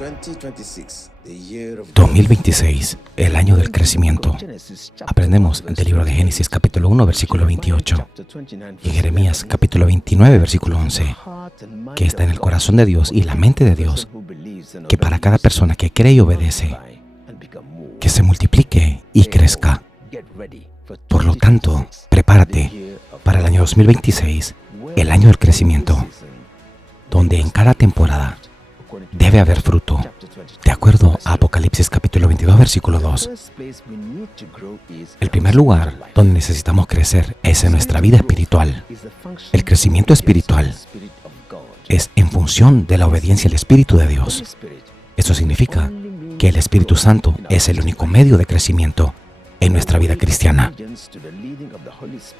2026, el año del crecimiento. Aprendemos del libro de Génesis capítulo 1, versículo 28 y Jeremías capítulo 29, versículo 11, que está en el corazón de Dios y la mente de Dios, que para cada persona que cree y obedece, que se multiplique y crezca. Por lo tanto, prepárate para el año 2026, el año del crecimiento, donde en cada temporada debe haber fruto. De acuerdo a Apocalipsis capítulo 22, versículo 2, el primer lugar donde necesitamos crecer es en nuestra vida espiritual. El crecimiento espiritual es en función de la obediencia al Espíritu de Dios. Eso significa que el Espíritu Santo es el único medio de crecimiento en nuestra vida cristiana.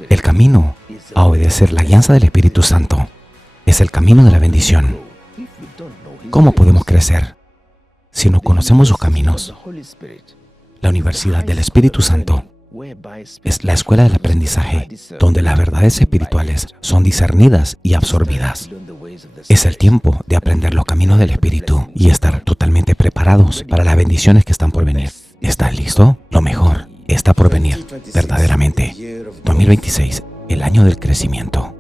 El camino a obedecer la guianza del Espíritu Santo es el camino de la bendición. ¿Cómo podemos crecer si no conocemos sus caminos? La Universidad del Espíritu Santo es la escuela del aprendizaje, donde las verdades espirituales son discernidas y absorbidas. Es el tiempo de aprender los caminos del Espíritu y estar totalmente preparados para las bendiciones que están por venir. ¿Estás listo? Lo mejor está por venir, verdaderamente. 2026, el año del crecimiento.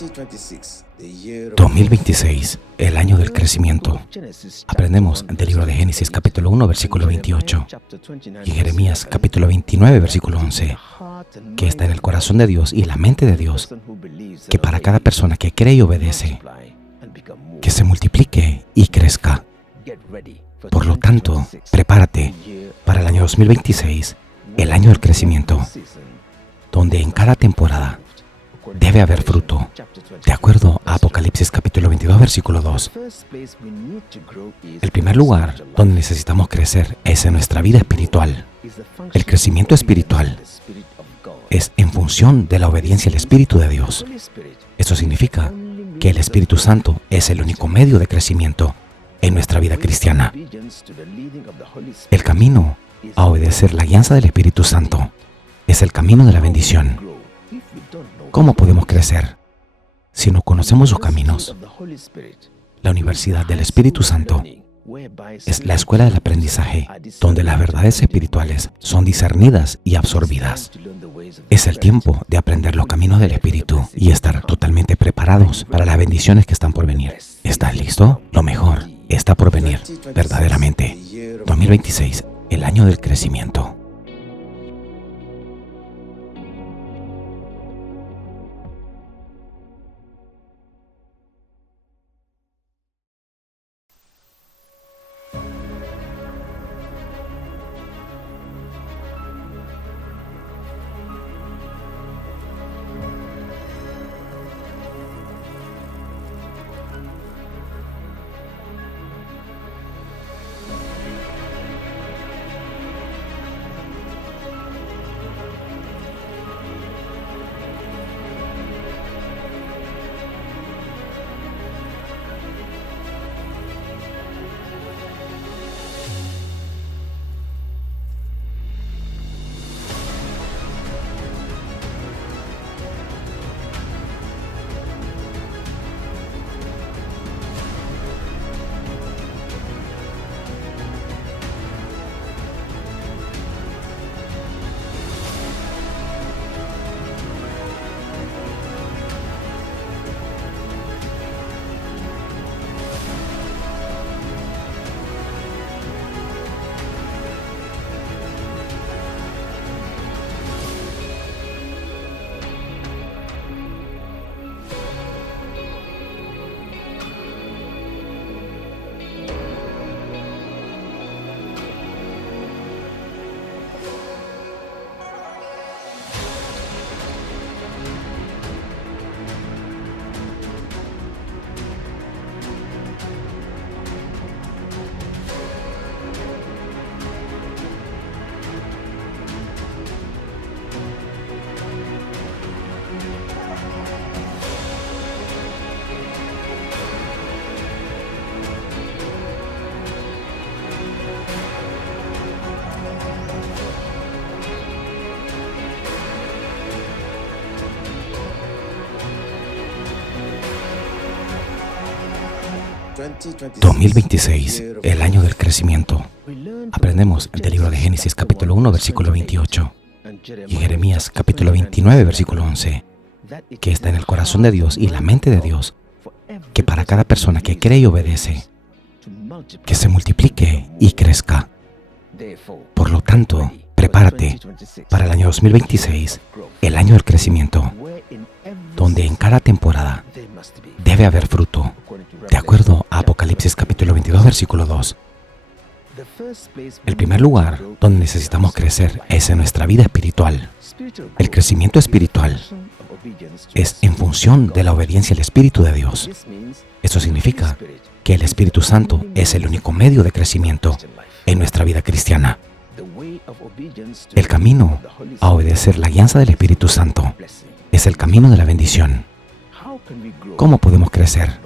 $2026, 2026, el año del crecimiento. Aprendemos del libro de Génesis capítulo 1, versículo 28 y Jeremías capítulo 29, versículo 11, que está en el corazón de Dios y la mente de Dios, que para cada persona que cree y obedece, que se multiplique y crezca. Por lo tanto, prepárate para el año 2026, el año del crecimiento, donde en cada temporada debe haber fruto. De acuerdo a Apocalipsis capítulo 22, versículo 2, el primer lugar donde necesitamos crecer es en nuestra vida espiritual. El crecimiento espiritual es en función de la obediencia al Espíritu de Dios. Eso significa que el Espíritu Santo es el único medio de crecimiento en nuestra vida cristiana. El camino a obedecer la guianza del Espíritu Santo es el camino de la bendición. ¿Cómo podemos crecer si no conocemos sus caminos? La Universidad del Espíritu Santo es la escuela del aprendizaje, donde las verdades espirituales son discernidas y absorbidas. Es el tiempo de aprender los caminos del Espíritu y estar totalmente preparados para las bendiciones que están por venir. ¿Estás listo? Lo mejor está por venir, verdaderamente. 2026, el año del crecimiento. 2026, el año del crecimiento. Aprendemos del libro de Génesis capítulo 1, versículo 28 y Jeremías capítulo 29, versículo 11, que está en el corazón de Dios y la mente de Dios, que para cada persona que cree y obedece, que se multiplique y crezca. Por lo tanto, prepárate para el año 2026, el año del crecimiento, donde en cada temporada debe haber fruto, de acuerdo a Apocalipsis capítulo 22, versículo 2. El primer lugar donde necesitamos crecer es en nuestra vida espiritual. El crecimiento espiritual es en función de la obediencia al Espíritu de Dios. Esto significa que el Espíritu Santo es el único medio de crecimiento en nuestra vida cristiana. El camino a obedecer la guianza del Espíritu Santo es el camino de la bendición. ¿Cómo podemos crecer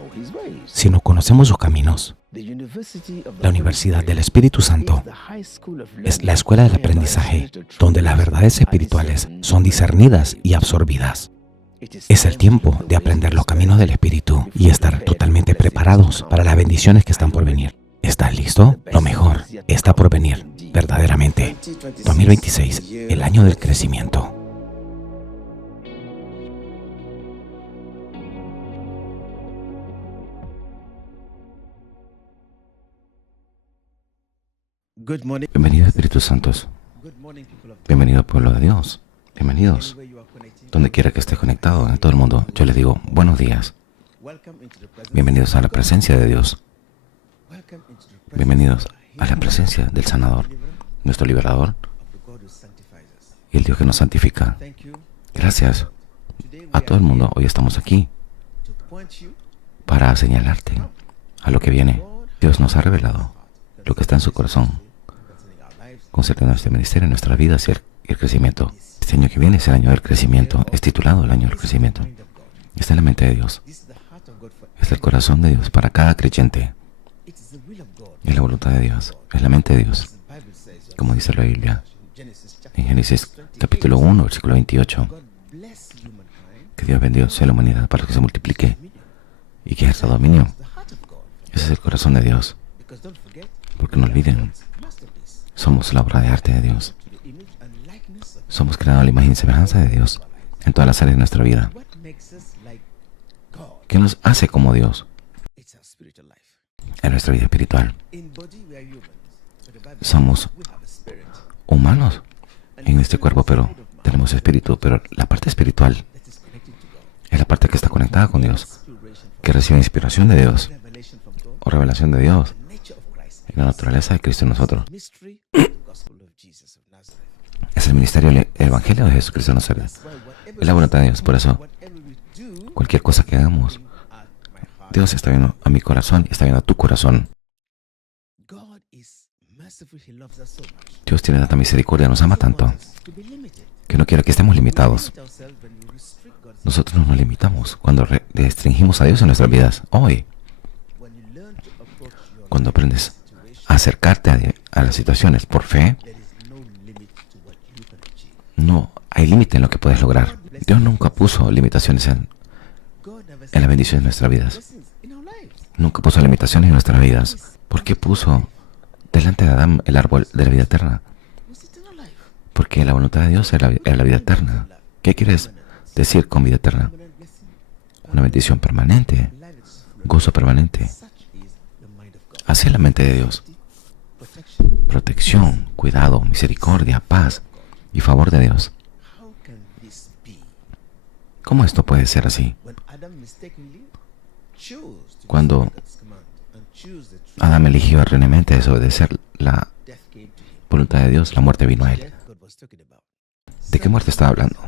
si no conocemos sus caminos? La Universidad del Espíritu Santo es la escuela del aprendizaje, donde las verdades espirituales son discernidas y absorbidas. Es el tiempo de aprender los caminos del Espíritu y estar totalmente preparados para las bendiciones que están por venir. ¿Estás listo? Lo mejor está por venir, verdaderamente. 2026, el año del crecimiento. Bienvenidos, Espíritus Santos. Bienvenido, pueblo de Dios. Bienvenidos. Donde quiera que esté conectado, en todo el mundo, yo les digo buenos días. Bienvenidos a la presencia de Dios. Bienvenidos a la presencia del Sanador, nuestro Liberador y el Dios que nos santifica. Gracias a todo el mundo. Hoy estamos aquí para señalarte a lo que viene. Dios nos ha revelado lo que está en su corazón concerniente a este ministerio, nuestras vidas y el crecimiento. Este año que viene es el año del crecimiento. Es titulado el año del crecimiento. Está en la mente de Dios. Es el corazón de Dios para cada creyente. Es la voluntad de Dios. Es la mente de Dios. Como dice la Biblia en Génesis capítulo 1, versículo 28. Que Dios bendiga a la humanidad para que se multiplique y que ejerza dominio. Ese es el corazón de Dios. Porque no olviden, somos la obra de arte de Dios. Somos creados a la imagen y semejanza de Dios en todas las áreas de nuestra vida. ¿Qué nos hace como Dios? En nuestra vida espiritual. Somos humanos en este cuerpo, pero tenemos espíritu. Pero la parte espiritual es la parte que está conectada con Dios, que recibe inspiración de Dios o revelación de Dios en la naturaleza de Cristo en nosotros. Es el ministerio del Evangelio de Jesucristo en nosotros. Es la voluntad de Dios. Por eso, cualquier cosa que hagamos, Dios está viendo a mi corazón y está viendo a tu corazón. Dios tiene tanta misericordia, nos ama tanto, que no quiere que estemos limitados. Nosotros no nos limitamos cuando restringimos a Dios en nuestras vidas. Hoy, cuando aprendes a acercarte a las situaciones por fe, no hay límite en lo que puedes lograr. Dios nunca puso limitaciones en la bendición de nuestras vidas. Nunca puso limitaciones en nuestras vidas. ¿Por qué puso delante de Adán el árbol de la vida eterna? Porque la voluntad de Dios es la vida eterna. ¿Qué quieres decir con vida eterna? Una bendición permanente, gozo permanente. Así es la mente de Dios. Protección, cuidado, misericordia, paz y favor de Dios. ¿Cómo esto puede ser así? Cuando Adán eligió erróneamente desobedecer la voluntad de Dios, la muerte vino a él. ¿De qué muerte estaba hablando?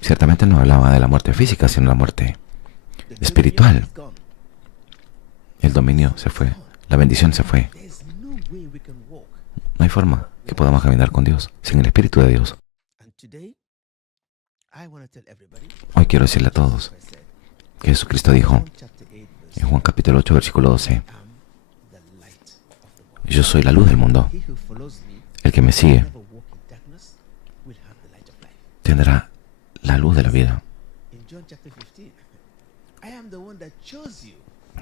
Ciertamente no hablaba de la muerte física, sino la muerte espiritual. El dominio se fue, la bendición se fue. No hay forma que podamos caminar con Dios sin el Espíritu de Dios. Hoy quiero decirle a todos que Jesucristo dijo en Juan capítulo 8, versículo 12: yo soy la luz del mundo. El que me sigue tendrá la luz de la vida.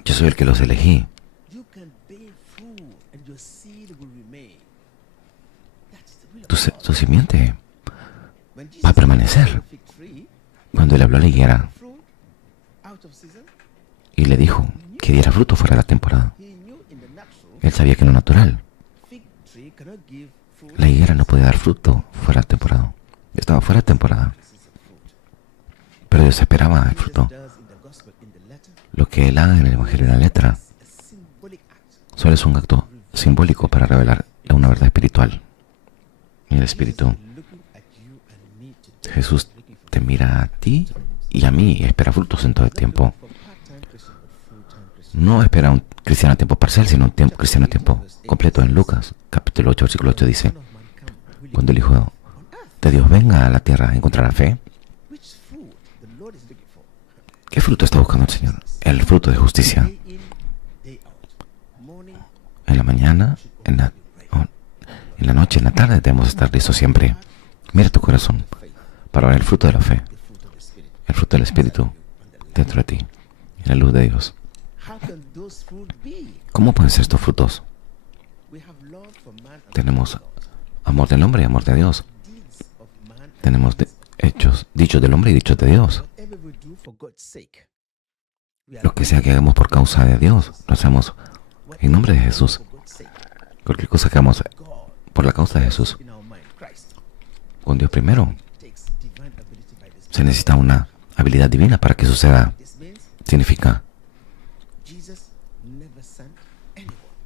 Yo soy el que los elegí. Tu simiente va a permanecer. Cuando él habló a la higuera y le dijo que diera fruto fuera de la temporada, él sabía que en lo natural la higuera no podía dar fruto fuera de temporada. Estaba fuera de temporada. Pero Dios esperaba el fruto. Lo que Él haga en el Evangelio en la letra solo es un acto simbólico para revelar una verdad espiritual. En el Espíritu, Jesús te mira a ti y a mí y espera frutos en todo el tiempo. No espera un cristiano a tiempo parcial, sino un cristiano a tiempo completo. En Lucas, capítulo 8, versículo 8 dice: cuando el Hijo de Dios venga a la tierra, ¿encontrará fe? ¿Qué fruto está buscando el Señor? El fruto de justicia. En la mañana, en la noche, en la tarde debemos estar listos siempre. Mira tu corazón para ver el fruto de la fe, el fruto del Espíritu dentro de ti, en la luz de Dios. ¿Cómo pueden ser estos frutos? Tenemos amor del hombre y amor de Dios. Tenemos dichos del hombre y dichos de Dios. Lo que sea que hagamos por causa de Dios, lo hacemos en nombre de Jesús. Cualquier cosa que hagamos por la causa de Jesús, con Dios primero, se necesita una habilidad divina para que suceda. Significa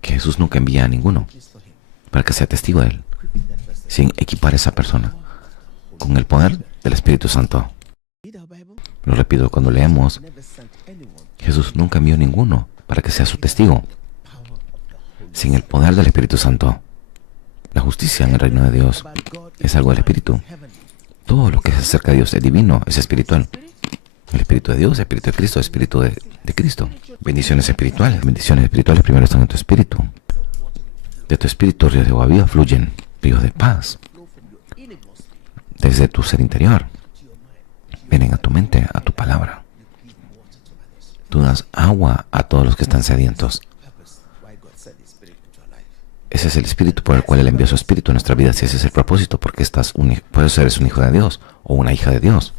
que Jesús nunca envía a ninguno para que sea testigo de Él, sin equipar a esa persona con el poder del Espíritu Santo. Lo repito, cuando leemos, Jesús nunca envió a ninguno para que sea su testigo, sin el poder del Espíritu Santo. La justicia en el reino de Dios es algo del Espíritu. Todo lo que es acerca de Dios es divino, es espiritual. El Espíritu de Dios, el Espíritu de Cristo, el Espíritu de Cristo. Bendiciones espirituales primero están en tu espíritu. De tu espíritu ríos de agua viva fluyen, ríos de paz. Desde tu ser interior vienen a tu mente, a tu palabra. Tú das agua a todos los que están sedientos. Ese es el espíritu por el cual Él envió su espíritu a nuestra vida. Si ese es el propósito, porque por eso eres un hijo de Dios o una hija de Dios.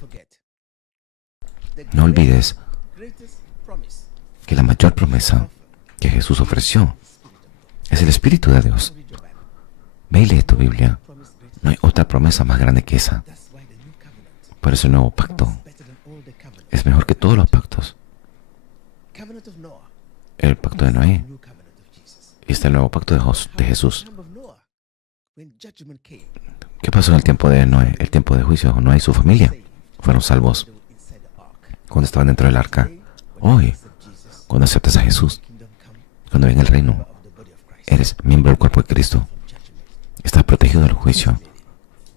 No olvides que la mayor promesa que Jesús ofreció es el Espíritu de Dios. Ve y lee tu Biblia. No hay otra promesa más grande que esa. Por eso el nuevo pacto es mejor que todos los pactos. El pacto de Noé. Y está el nuevo pacto de Jesús. ¿Qué pasó en el tiempo de Noé? El tiempo de juicio. Noé y su familia fueron salvos cuando estaban dentro del arca. Hoy, cuando aceptas a Jesús, cuando venga el reino, eres miembro del cuerpo de Cristo. Estás protegido del juicio.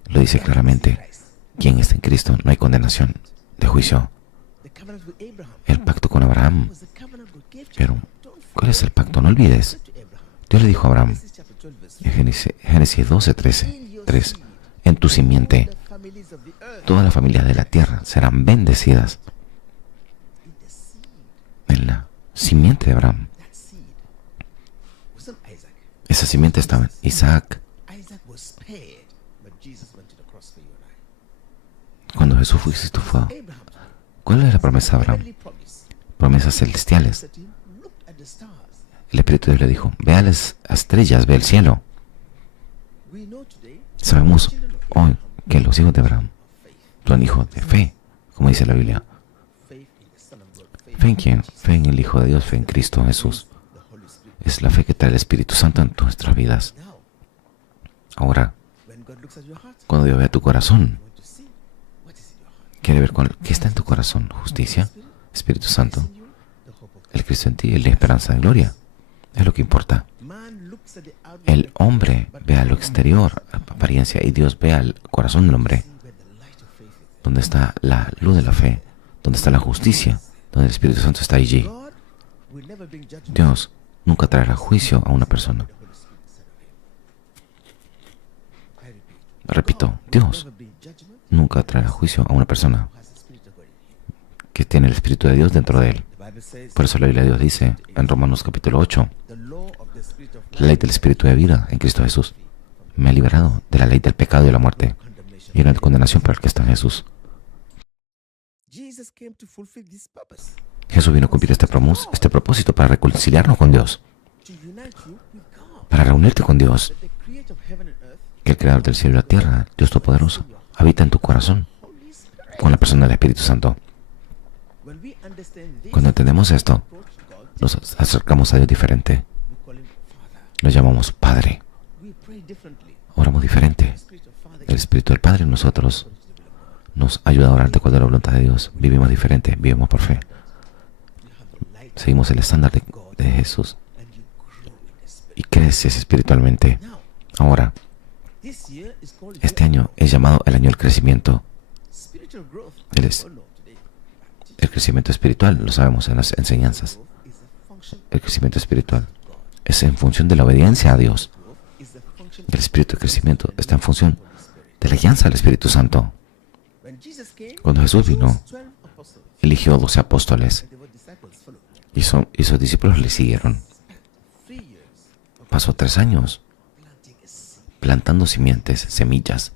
Lo dice claramente. Quien está en Cristo no hay condenación de juicio. El pacto con Abraham. Pero, ¿cuál es el pacto? No olvides. Dios le dijo a Abraham, en Génesis 12:3, en tu simiente, todas las familias de la tierra serán bendecidas. En la simiente de Abraham. Esa simiente estaba en Isaac. Cuando Jesús fue, ¿cuál es la promesa de Abraham? Promesas celestiales. El Espíritu de Dios le dijo, ve a las estrellas, ve el cielo. Sabemos hoy que los hijos de Abraham son hijos de fe, como dice la Biblia. ¿Fe en quién? Fe en el Hijo de Dios, fe en Cristo Jesús. Es la fe que trae el Espíritu Santo en nuestras vidas. Ahora, cuando Dios ve a tu corazón, quiere ver qué está en tu corazón. Justicia, Espíritu Santo, el Cristo en ti, la esperanza de gloria. Es lo que importa. El hombre ve a lo exterior, a la apariencia, y Dios ve al corazón del hombre. Donde está la luz de la fe, donde está la justicia, donde el Espíritu Santo está allí. Dios nunca traerá juicio a una persona. Repito, Dios nunca traerá juicio a una persona que tiene el Espíritu de Dios dentro de él. Por eso la Biblia de Dios dice en Romanos capítulo 8, la ley del Espíritu de vida en Cristo Jesús me ha liberado de la ley del pecado y de la muerte y la condenación para el que está en Jesús. Jesús vino a cumplir este propósito para reconciliarnos con Dios, para reunirte con Dios, que el Creador del cielo y la tierra, Dios Todopoderoso, habita en tu corazón con la persona del Espíritu Santo. Cuando entendemos esto, nos acercamos a Dios diferente. Lo llamamos Padre. Oramos diferente. El Espíritu del Padre en nosotros nos ayuda a orar de acuerdo a la voluntad de Dios. Vivimos diferente, vivimos por fe. Seguimos el estándar de Jesús y creces espiritualmente. Ahora, este año es llamado el año del crecimiento. El crecimiento espiritual, lo sabemos en las enseñanzas. El crecimiento espiritual es en función de la obediencia a Dios. El espíritu de crecimiento está en función de la alianza al Espíritu Santo. Cuando Jesús vino, eligió 12 apóstoles y sus discípulos le siguieron. Pasó 3 años plantando semillas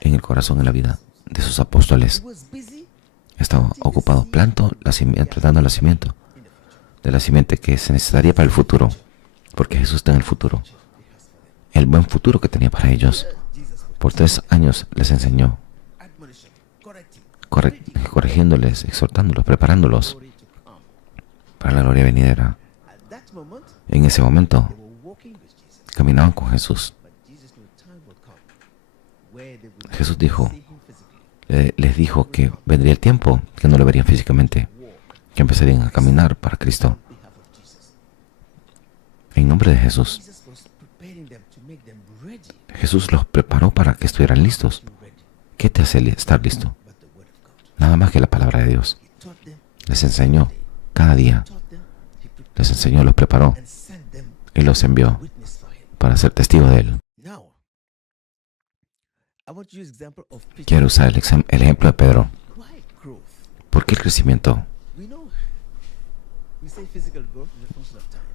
en el corazón, en la vida de sus apóstoles. Estaba ocupado plantando la simiente de la simiente que se necesitaría para el futuro, porque Jesús está en el futuro, el buen futuro que tenía para ellos. Por 3 años les enseñó, corrigiéndoles, exhortándolos, preparándolos para la gloria venidera. En ese momento caminaban con Jesús. Jesús les dijo que vendría el tiempo que no lo verían físicamente, que empezarían a caminar para Cristo. En nombre de Jesús, Jesús los preparó para que estuvieran listos. ¿Qué te hace estar listo? Nada más que la palabra de Dios. Les enseñó cada día. Les enseñó, los preparó y los envió para ser testigos de Él. Quiero usar el ejemplo de Pedro. ¿Por qué el crecimiento?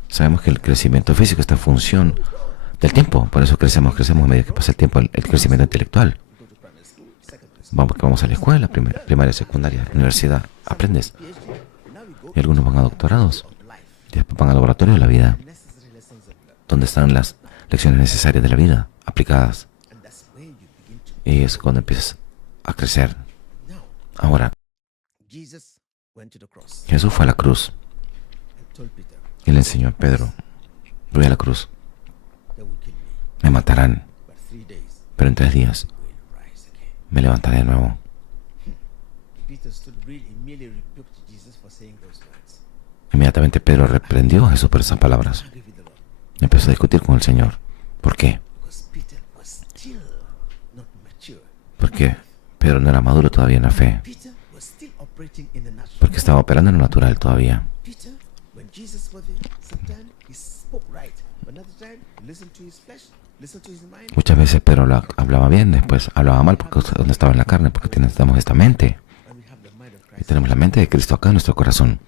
Sabemos que el crecimiento físico está en función del tiempo. Por eso crecemos a medida que pasa el tiempo. El crecimiento intelectual. Vamos a la escuela, primaria, secundaria, universidad. Aprendes. Y algunos van a doctorados. Y después van a laboratorios de la vida, donde están las lecciones necesarias de la vida aplicadas. Y es cuando empiezas a crecer. Ahora, Jesús fue a la cruz y le enseñó a Pedro: voy a la cruz, me matarán, pero en 3 días me levantaré de nuevo. Inmediatamente Pedro reprendió a Jesús por esas palabras. Empezó a discutir con el Señor. ¿Por qué? Porque Pedro no era maduro todavía en la fe. Porque estaba operando en lo natural todavía. Muchas veces Pedro hablaba bien, después hablaba mal porque donde estaba en la carne, porque tenemos esta mente. Y tenemos la mente de Cristo acá en nuestro corazón.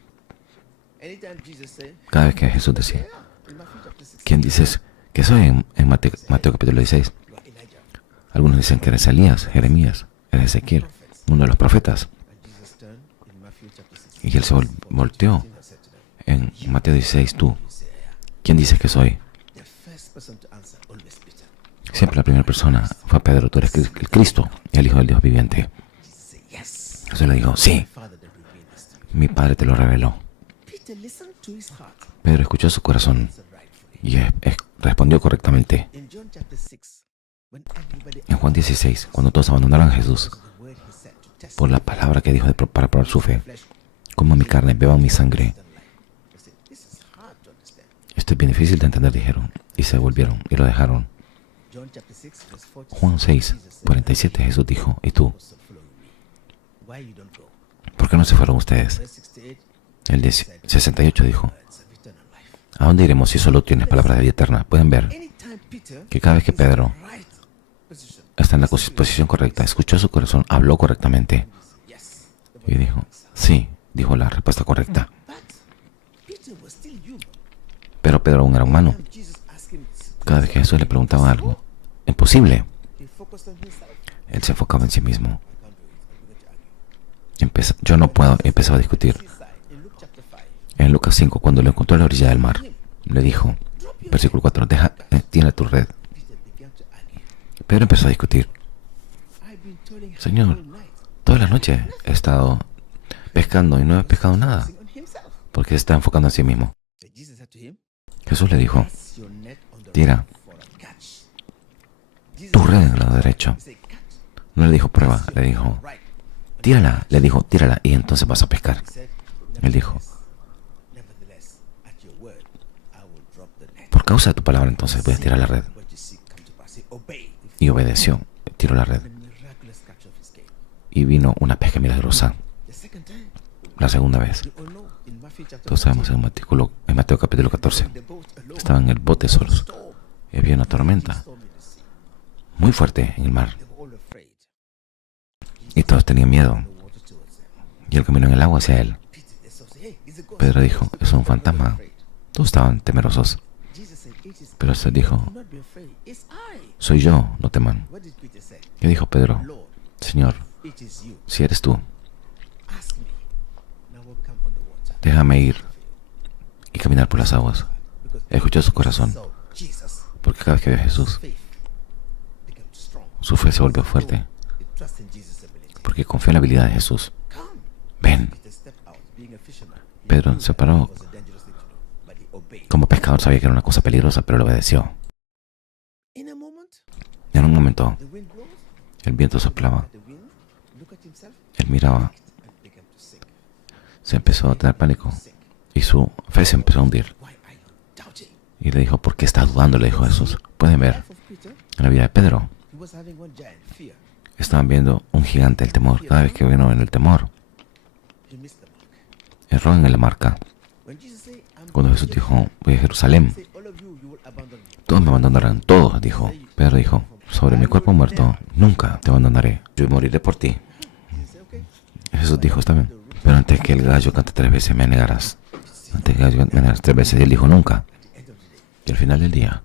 Cada vez que Jesús decía: ¿quién dices que soy? En Mateo capítulo 16. Algunos dicen que eres Elías, Jeremías, eres Ezequiel, uno de los profetas. Y él se volteó en Mateo 16. ¿Tú? ¿Quién dices que soy? Siempre la primera persona fue Pedro. Tú eres el Cristo, el Hijo del Dios viviente. Jesús le dijo: sí, mi Padre te lo reveló. Pedro escuchó su corazón y respondió correctamente. En Juan 16, cuando todos abandonaron a Jesús por la palabra que dijo para probar su fe: coman mi carne, beban mi sangre. Esto es bien difícil de entender, dijeron, y se volvieron y lo dejaron. Juan 6, 47, Jesús dijo: ¿y tú? ¿Por qué no se fueron ustedes? El 68 dijo: ¿a dónde iremos si solo tienes palabra de vida eterna? Pueden ver que cada vez que Pedro está en la posición correcta, escuchó su corazón, habló correctamente y dijo: sí, dijo la respuesta correcta. Pero Pedro aún era humano. Cada vez que Jesús le preguntaba algo imposible, él se enfocaba en sí mismo. Yo no puedo, empezaba a discutir. En Lucas 5, cuando lo encontró a la orilla del mar, le dijo, versículo 4, tiene tu red. Pedro empezó a discutir. Señor, toda la noche he estado pescando y no he pescado nada, porque se está enfocando en sí mismo. Jesús le dijo, tira tu red en el lado derecho. No le dijo prueba, le dijo, tírala. Le dijo, tírala y entonces vas a pescar. Él dijo, por causa de tu palabra entonces voy a tirar la red. Y obedeció, tiró la red. Y vino una pesca milagrosa. La segunda vez. Todos sabemos en Mateo capítulo 14. Estaban en el bote solos. Y había una tormenta muy fuerte en el mar. Y todos tenían miedo. Y él caminó en el agua hacia él. Pedro dijo, es un fantasma. Todos estaban temerosos. Pero Jesús dijo, soy yo, no teman. Y dijo Pedro, Señor, si eres tú, déjame ir y caminar por las aguas. Escuchó su corazón, porque cada vez que vio a Jesús, su fe se volvió fuerte, porque confió en la habilidad de Jesús. Ven. Pedro se paró. Como pescador sabía que era una cosa peligrosa, pero lo obedeció. En un momento, el viento soplaba. Él miraba. Se empezó a tener pánico. Y su fe se empezó a hundir. Y le dijo, ¿por qué estás dudando? Le dijo Jesús. Pueden ver, en la vida de Pedro, estaban viendo un gigante, el temor. Cada vez que vino en el temor, erró en la marca. Cuando Jesús dijo, voy a Jerusalén, todos me abandonarán, todos, dijo. Pedro dijo, sobre mi cuerpo muerto, nunca te abandonaré, yo moriré por ti. Jesús dijo, está bien, pero antes que el gallo cante 3 veces me negarás. Antes que el gallo me negarás 3 veces, y él dijo, nunca. Y al final del día,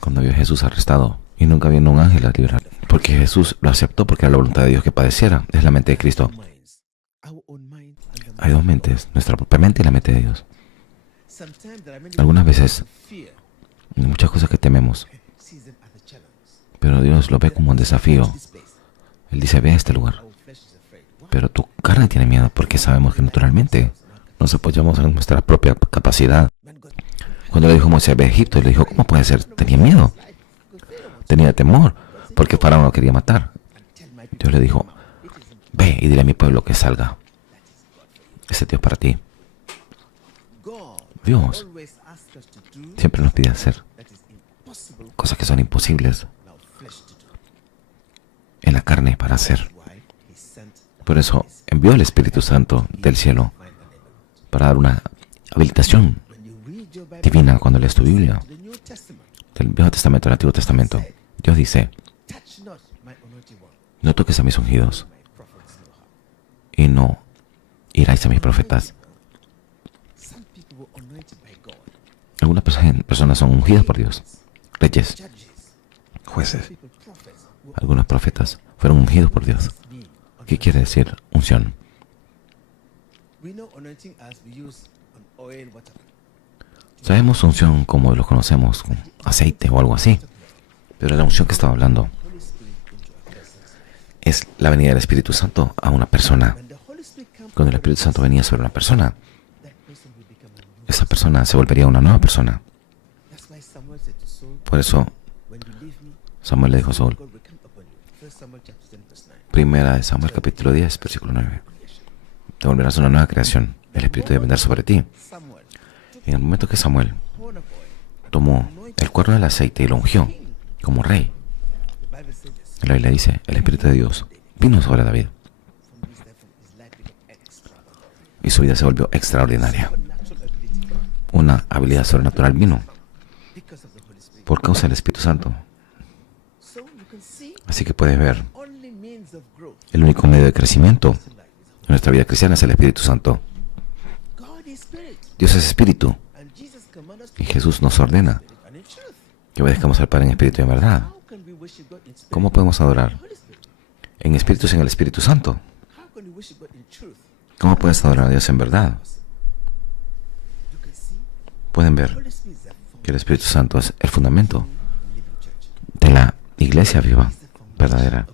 cuando vio a Jesús arrestado, y nunca vino un ángel a liberar, porque Jesús lo aceptó porque era la voluntad de Dios que padeciera, es la mente de Cristo. Hay dos mentes, nuestra propia mente y la mente de Dios. Algunas veces, hay muchas cosas que tememos, pero Dios lo ve como un desafío. Él dice, ve a este lugar. Pero tu carne tiene miedo porque sabemos que naturalmente nos apoyamos en nuestra propia capacidad. Cuando le dijo Moisés, ve a Egipto, le dijo, ¿cómo puede ser? Tenía miedo. Tenía temor porque Faraón lo quería matar. Dios le dijo, ve y dile a mi pueblo que salga. Ese Dios para ti. Dios siempre nos pide hacer cosas que son imposibles en la carne para hacer. Por eso envió el Espíritu Santo del cielo para dar una habilitación divina. Cuando lees tu Biblia, del Viejo Testamento al Antiguo Testamento, Dios dice, no toques a mis ungidos y no iráis a mis profetas. Algunas personas son ungidas por Dios, reyes, jueces. Algunos profetas fueron ungidos por Dios. ¿Qué quiere decir unción? Sabemos unción como lo conocemos, con aceite o algo así. Pero la unción que estaba hablando es la venida del Espíritu Santo a una persona. Cuando el Espíritu Santo venía sobre una persona, esa persona se volvería una nueva persona. Por eso Samuel le dijo a Saúl, Primera de Samuel capítulo 10, versículo 9, te volverás una nueva creación, el Espíritu debe vendrá sobre ti. En el momento que Samuel tomó el cuerno del aceite y lo ungió como rey, la Biblia dice, el Espíritu de Dios vino sobre David y su vida se volvió extraordinaria. Una habilidad sobrenatural vino por causa del Espíritu Santo. Así que puedes ver, el único medio de crecimiento en Nuestra vida cristiana es el Espíritu Santo. Dios es Espíritu. Y Jesús nos ordena que obedezcamos al Padre en Espíritu y en verdad. ¿Cómo podemos adorar en Espíritu sin el Espíritu Santo? ¿Cómo puedes adorar a Dios en verdad? Pueden ver que el Espíritu Santo es el fundamento de la iglesia viva, verdadera.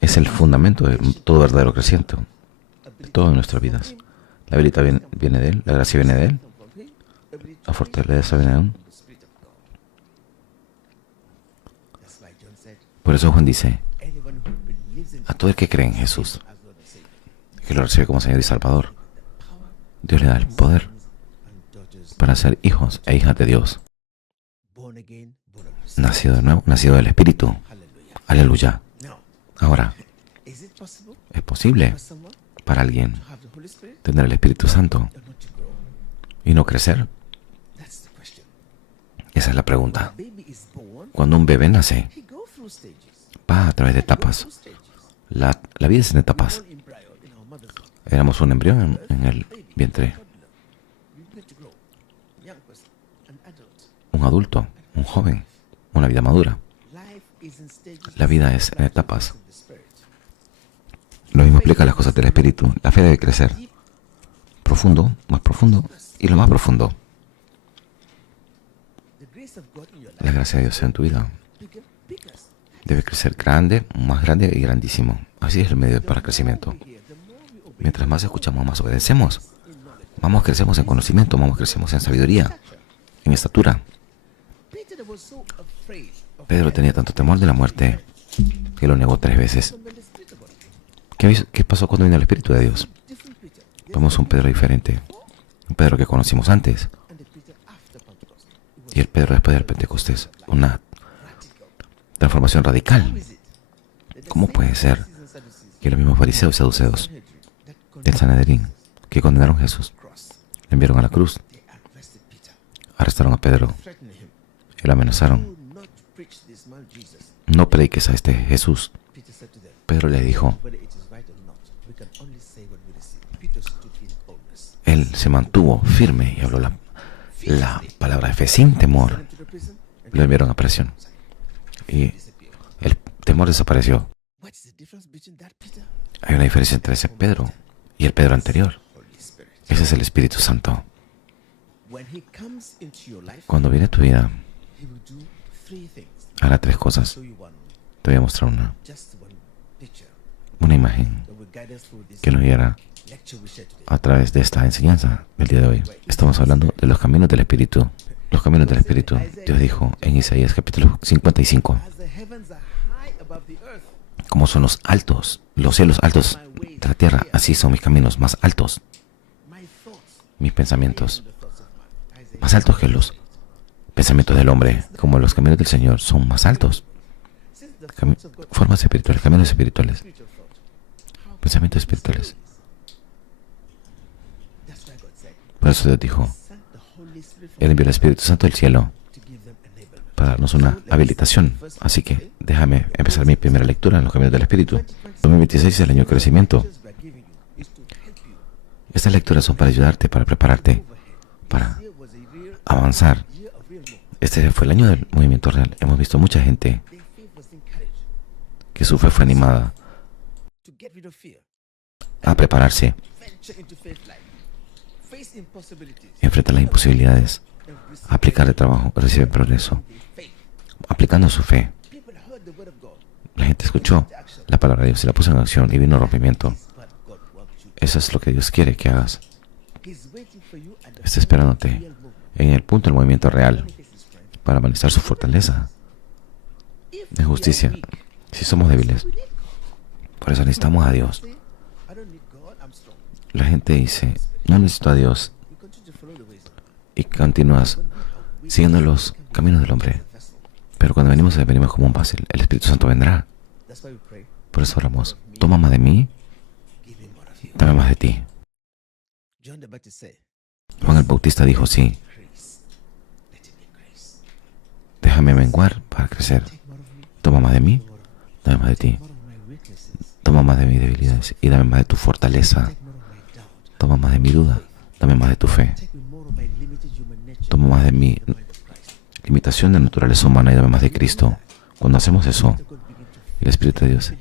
Es el fundamento de todo verdadero crecimiento, de todas nuestras vidas. La habilidad viene de Él, la gracia viene de Él, la fortaleza viene de Él. Por eso Juan dice, a todo el que cree en Jesús, que lo recibe como Señor y Salvador, Dios le da el poder para ser hijos e hijas de Dios. Nacido de nuevo, nacido del Espíritu. Aleluya. Ahora, ¿es posible para alguien tener el Espíritu Santo y no crecer? Esa es la pregunta. Cuando un bebé nace, va a través de etapas. La vida es en etapas. Éramos un embrión en el vientre. Un adulto, un joven, una vida madura. La vida es en etapas. Lo mismo explica las cosas del Espíritu. La fe debe crecer. Profundo, más profundo y lo más profundo. La gracia de Dios en tu vida debe crecer grande, más grande y grandísimo. Así es el medio para crecimiento. Mientras más escuchamos, más obedecemos. Más crecemos en conocimiento, más crecemos en sabiduría, en estatura. Pedro tenía tanto temor de la muerte que lo negó 3 veces. ¿Qué pasó cuando vino el Espíritu de Dios? Vemos un Pedro diferente. Un Pedro que conocimos antes. Y el Pedro después del Pentecostés. Una transformación radical. ¿Cómo puede ser que los mismos fariseos y saduceos del Sanedrín que condenaron a Jesús le enviaron a la cruz, arrestaron a Pedro y lo amenazaron? No prediques a este Jesús. Pedro le dijo, él se mantuvo firme y habló la palabra de fe sin temor. Lo enviaron a prisión y el temor desapareció. Hay una diferencia entre ese Pedro y el Pedro anterior. Ese es el Espíritu Santo. Cuando viene a tu vida, hará 3 cosas. Te voy a mostrar una imagen que nos guiará a través de esta enseñanza del día de hoy. Estamos hablando de los caminos del Espíritu. Los caminos del Espíritu. Dios dijo en Isaías capítulo 55, como son los cielos altos de la tierra, así son mis caminos más altos. Mis pensamientos más altos que los pensamientos del hombre, como los caminos del Señor son más altos. Formas espirituales, caminos espirituales, pensamientos espirituales. Por eso Dios dijo, Él envió el Espíritu Santo del cielo para darnos una habilitación. Así que déjame empezar mi primera lectura en los caminos del Espíritu. 2026 es el año de crecimiento. Estas lecturas son para ayudarte, para prepararte, para avanzar. Este fue el año del movimiento real. Hemos visto mucha gente que su fe fue animada a prepararse, enfrentar las imposibilidades, aplicar el trabajo, recibir progreso, aplicando su fe. La gente escuchó la palabra de Dios y la puso en acción y vino rompimiento. Eso es lo que Dios quiere que hagas. Está esperándote en el punto del movimiento real para manifestar su fortaleza de justicia. Si somos débiles, por eso necesitamos a Dios. La gente dice, no necesito a Dios, y continúas siguiendo los caminos del hombre. Pero cuando venimos como un fácil, el Espíritu Santo vendrá. Por eso oramos, toma más de mí, dame más de ti. Juan el Bautista dijo, sí, déjame menguar para crecer. Toma más de mí, dame más de ti. Toma más de mis debilidades y dame más de tu fortaleza. Toma más de mi duda, dame más de tu fe. Toma más de mi limitación de naturaleza humana y dame más de Cristo. Cuando hacemos eso, el Espíritu de Dios,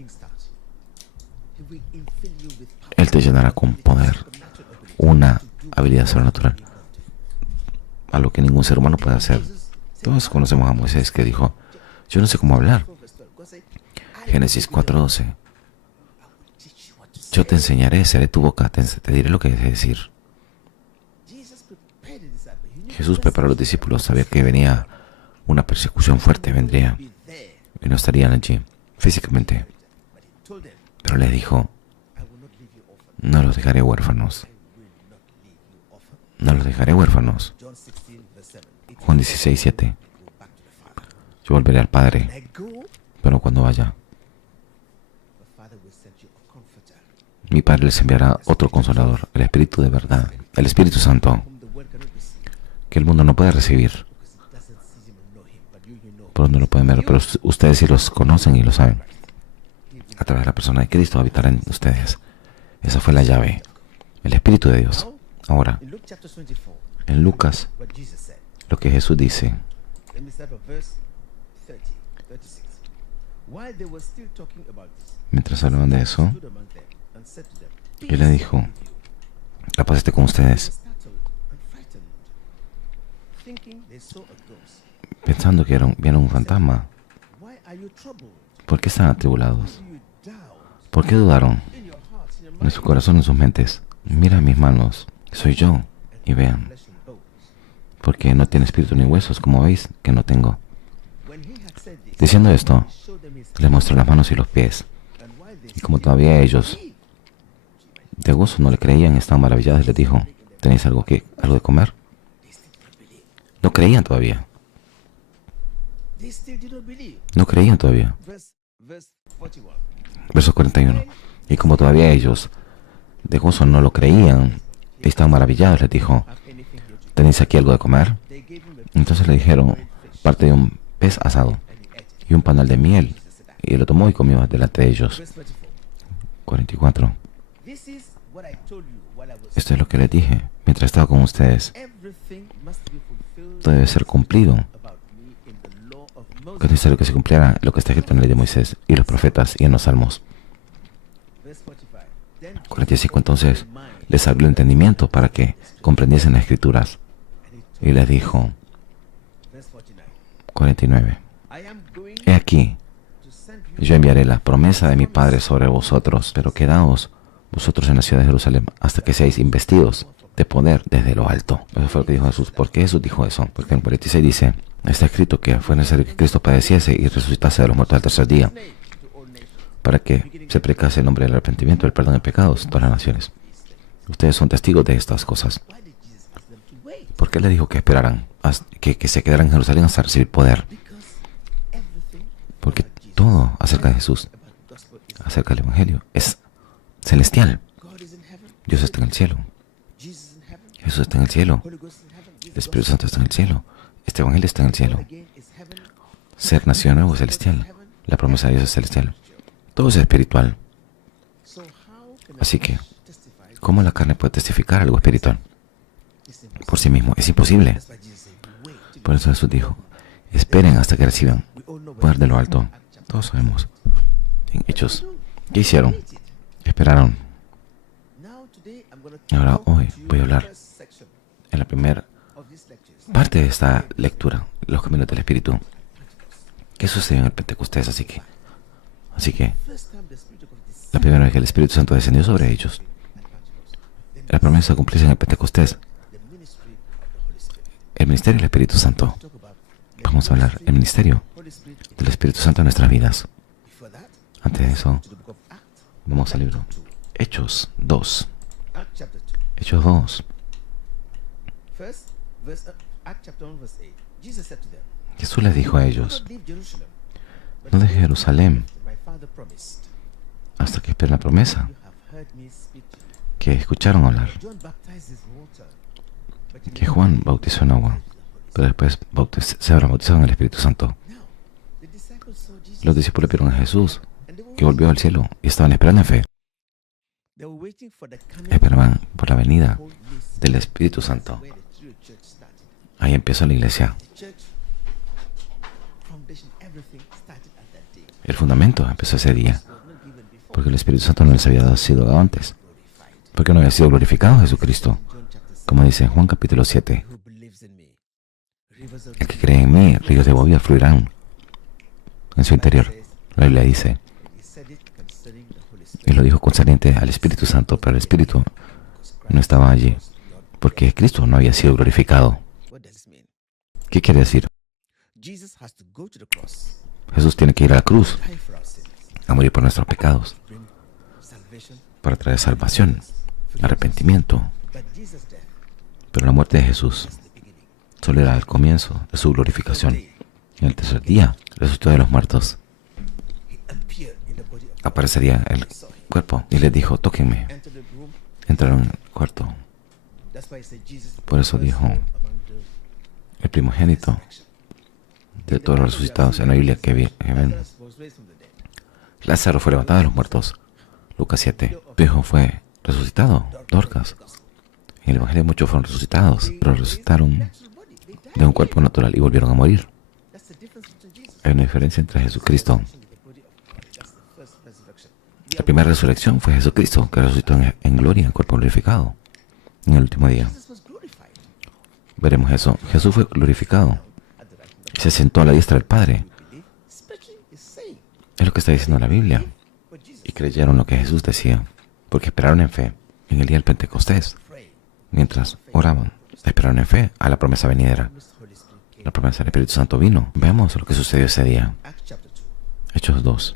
Él te llenará con poder, una habilidad sobrenatural, algo que ningún ser humano puede hacer. Todos conocemos a Moisés que dijo, yo no sé cómo hablar. Génesis 4:12. Yo te enseñaré, seré tu boca, te diré lo que debes decir. Jesús preparó a los discípulos, sabía que venía una persecución fuerte, vendría, y no estarían allí físicamente. Pero les dijo, no los dejaré huérfanos. No los dejaré huérfanos. Juan 16:7. Yo volveré al Padre, pero cuando vaya, mi Padre les enviará otro Consolador, el Espíritu de verdad, el Espíritu Santo, que el mundo no puede recibir. Por donde lo pueden ver, pero ustedes sí los conocen y lo saben. A través de la persona de Cristo habitará en ustedes. Esa fue la llave, el Espíritu de Dios. Ahora, en Lucas, lo que Jesús dice, mientras hablaban de eso, Él le dijo, la paz esté con ustedes. Pensando que vieron un fantasma. ¿Por qué están atribulados? ¿Por qué dudaron? En su corazón, en sus mentes. Mira mis manos, soy yo. Y vean. Porque no tiene espíritu ni huesos, como veis que no tengo. Diciendo esto, les mostró las manos y los pies. Y como todavía ellos de gozo no le creían, estaban maravillados, les dijo, ¿tenéis algo de comer? No creían todavía. No creían todavía. Verso 41. Y como todavía ellos de gozo no lo creían, estaban maravillados, les dijo, ¿tenéis aquí algo de comer? Entonces le dijeron, parte de un pez asado y un panal de miel. Y él lo tomó y comió delante de ellos. 44. Esto es lo que les dije mientras estaba con ustedes. Todo debe ser cumplido. Que es necesario que se cumpliera lo que está escrito en la ley de Moisés y los profetas y en los salmos. 45. Entonces les abrió el entendimiento para que comprendiesen las escrituras. Y les dijo, 49. He aquí, yo enviaré la promesa de mi Padre sobre vosotros, pero quedaos vosotros en la ciudad de Jerusalén hasta que seáis investidos de poder desde lo alto. Eso fue lo que dijo Jesús. ¿Por qué Jesús dijo eso? Porque en 46 dice, está escrito que fue necesario que Cristo padeciese y resucitase de los muertos al tercer día, para que se predicase el nombre del arrepentimiento y el perdón de pecados a todas las naciones. Ustedes son testigos de estas cosas. ¿Por qué le dijo que esperaran, que se quedaran en Jerusalén hasta recibir poder? Porque todo acerca de Jesús, acerca del Evangelio, es celestial. Dios está en el cielo. Jesús está en el cielo. El Espíritu Santo está en el cielo. Este Evangelio está en el cielo. Ser nacido de nuevo es celestial. La promesa de Dios es celestial. Todo es espiritual. Así que, ¿cómo la carne puede testificar algo espiritual? Por sí mismo. Es imposible. Por eso Jesús dijo, esperen hasta que reciban poder de lo alto. Todos sabemos. En Hechos, ¿qué hicieron? Esperaron. Ahora, hoy voy a hablar en la primera parte de esta lectura, los caminos del Espíritu. ¿Qué sucedió en el Pentecostés? Así que, la primera vez que el Espíritu Santo descendió sobre ellos, la promesa cumplirse en el Pentecostés. El ministerio del Espíritu Santo. Vamos a hablar del ministerio del Espíritu Santo en nuestras vidas. Antes de eso, vamos al libro Hechos 2. Hechos 2. Jesús les dijo a ellos, no deje Jerusalén hasta que esperen la promesa que escucharon hablar, que Juan bautizó en agua, pero después se habrá bautizado en el Espíritu Santo. Los discípulos vieron a Jesús que volvió al cielo y estaban esperando en fe. Esperaban por la venida del Espíritu Santo. Ahí empezó la iglesia. El fundamento empezó ese día, porque el Espíritu Santo no les había sido dado antes, porque no había sido glorificado Jesucristo, como dice en Juan capítulo 7. El que cree en mí, ríos de agua viva fluirán en su interior. La Biblia dice, y lo dijo concerniente al Espíritu Santo, pero el Espíritu no estaba allí, porque Cristo no había sido glorificado. ¿Qué quiere decir? Jesús tiene que ir a la cruz a morir por nuestros pecados, para traer salvación, arrepentimiento. Pero la muerte de Jesús solo era el comienzo de su glorificación. En el tercer día resucitó de los muertos. Aparecería el cuerpo y les dijo, tóquenme. Entraron en el cuarto. Por eso dijo, el primogénito de todos los resucitados en la Biblia que ven. Lázaro fue levantado de los muertos. Lucas 7. Tu hijo fue resucitado. Dorcas. En el Evangelio muchos fueron resucitados, pero resucitaron de un cuerpo natural y volvieron a morir. Hay una diferencia entre Jesucristo. La primera resurrección fue Jesucristo, que resucitó en gloria, en cuerpo glorificado, en el último día. Veremos eso. Jesús fue glorificado y se sentó a la diestra del Padre. Es lo que está diciendo la Biblia. Y creyeron lo que Jesús decía, porque esperaron en fe en el día del Pentecostés. Mientras oraban, esperaron en fe a la promesa venidera. La promesa del Espíritu Santo vino. Veamos lo que sucedió ese día. Hechos 2.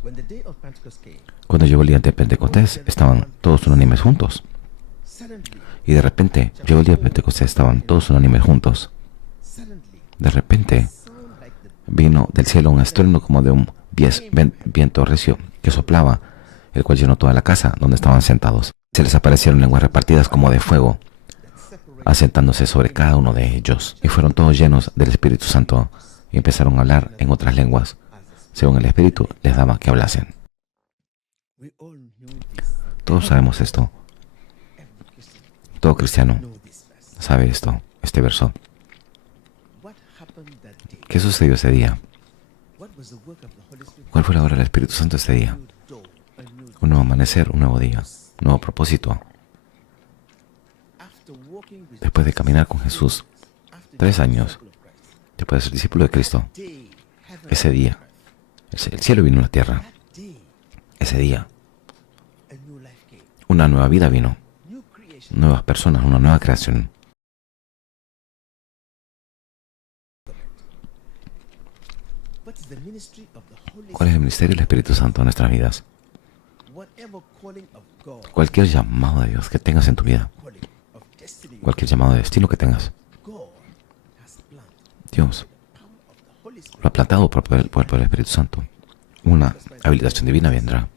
Cuando llegó el día de Pentecostés, estaban todos unánimes juntos. Y de repente, llegó el día de Pentecostés, estaban todos unánimes juntos. De repente, vino del cielo un estruendo como de un viento recio que soplaba, el cual llenó toda la casa donde estaban sentados. Se les aparecieron lenguas repartidas como de fuego, asentándose sobre cada uno de ellos. Y fueron todos llenos del Espíritu Santo y empezaron a hablar en otras lenguas, según el Espíritu les daba que hablasen. Todos sabemos esto. Todo cristiano sabe esto, este verso. ¿Qué sucedió ese día? ¿Cuál fue la obra del Espíritu Santo ese día? Un nuevo amanecer, un nuevo día, un nuevo propósito. Después de caminar con Jesús 3 años, después de ser discípulo de Cristo, ese día, el cielo vino a la tierra. Ese día, una nueva vida vino, nuevas personas, una nueva creación. ¿Cuál es el ministerio del Espíritu Santo en nuestras vidas? Cualquier llamado de Dios que tengas en tu vida, cualquier llamado de destino que tengas, Dios lo ha plantado por el poder del Espíritu Santo. Una habilitación divina vendrá.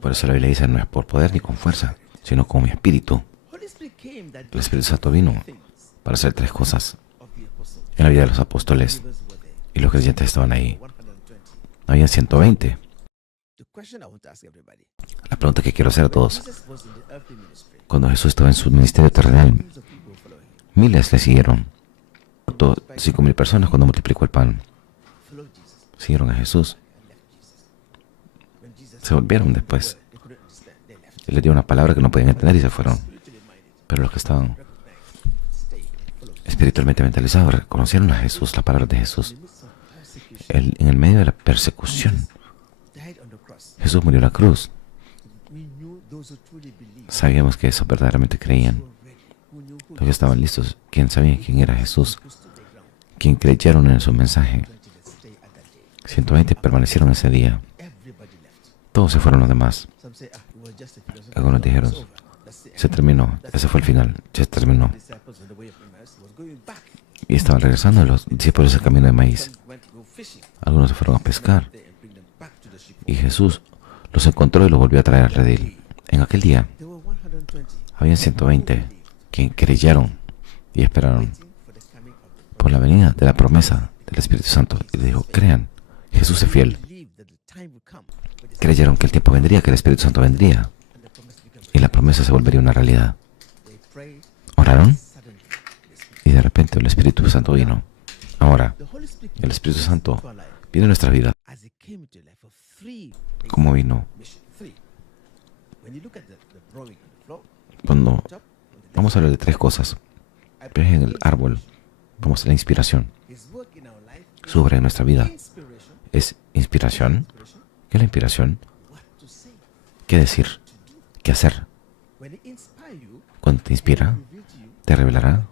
Por eso la Biblia dice, no es por poder ni con fuerza, sino con mi espíritu. El Espíritu Santo vino para hacer 3 cosas en la vida de los apóstoles, y los creyentes estaban ahí. Habían 120. La pregunta que quiero hacer a todos: cuando Jesús estaba en su ministerio terrenal, miles le siguieron. 5,000 personas cuando multiplicó el pan siguieron a Jesús. Se volvieron después. Él les dio una palabra que no podían entender y se fueron. Pero los que estaban espiritualmente mentalizados reconocieron a Jesús, la palabra de Jesús. En el medio de la persecución, Jesús murió en la cruz. Sabíamos que eso verdaderamente creían. Los que estaban listos, ¿quién sabía quién era Jesús? ¿Quién creyeron en su mensaje? 120 permanecieron ese día. Todos se fueron los demás. Algunos dijeron, se terminó, ese fue el final, ya se terminó. Y estaban regresando los discípulos del camino de maíz. Algunos se fueron a pescar. Y Jesús los encontró y los volvió a traer al redil. En aquel día, habían 120 que creyeron y esperaron por la venida de la promesa del Espíritu Santo. Y le dijo, crean, Jesús es fiel. creyeron que el tiempo vendría, que el Espíritu Santo vendría y la promesa se volvería una realidad. Oraron y de repente el Espíritu Santo vino. Ahora, el Espíritu Santo viene a nuestra vida. ¿Cómo vino? Cuando vamos a hablar de tres cosas. Ves en el árbol, vamos a la inspiración. Su obra en nuestra vida es inspiración. ¿Qué es la inspiración? ¿Qué decir? ¿Qué hacer? Cuando te inspira, te revelará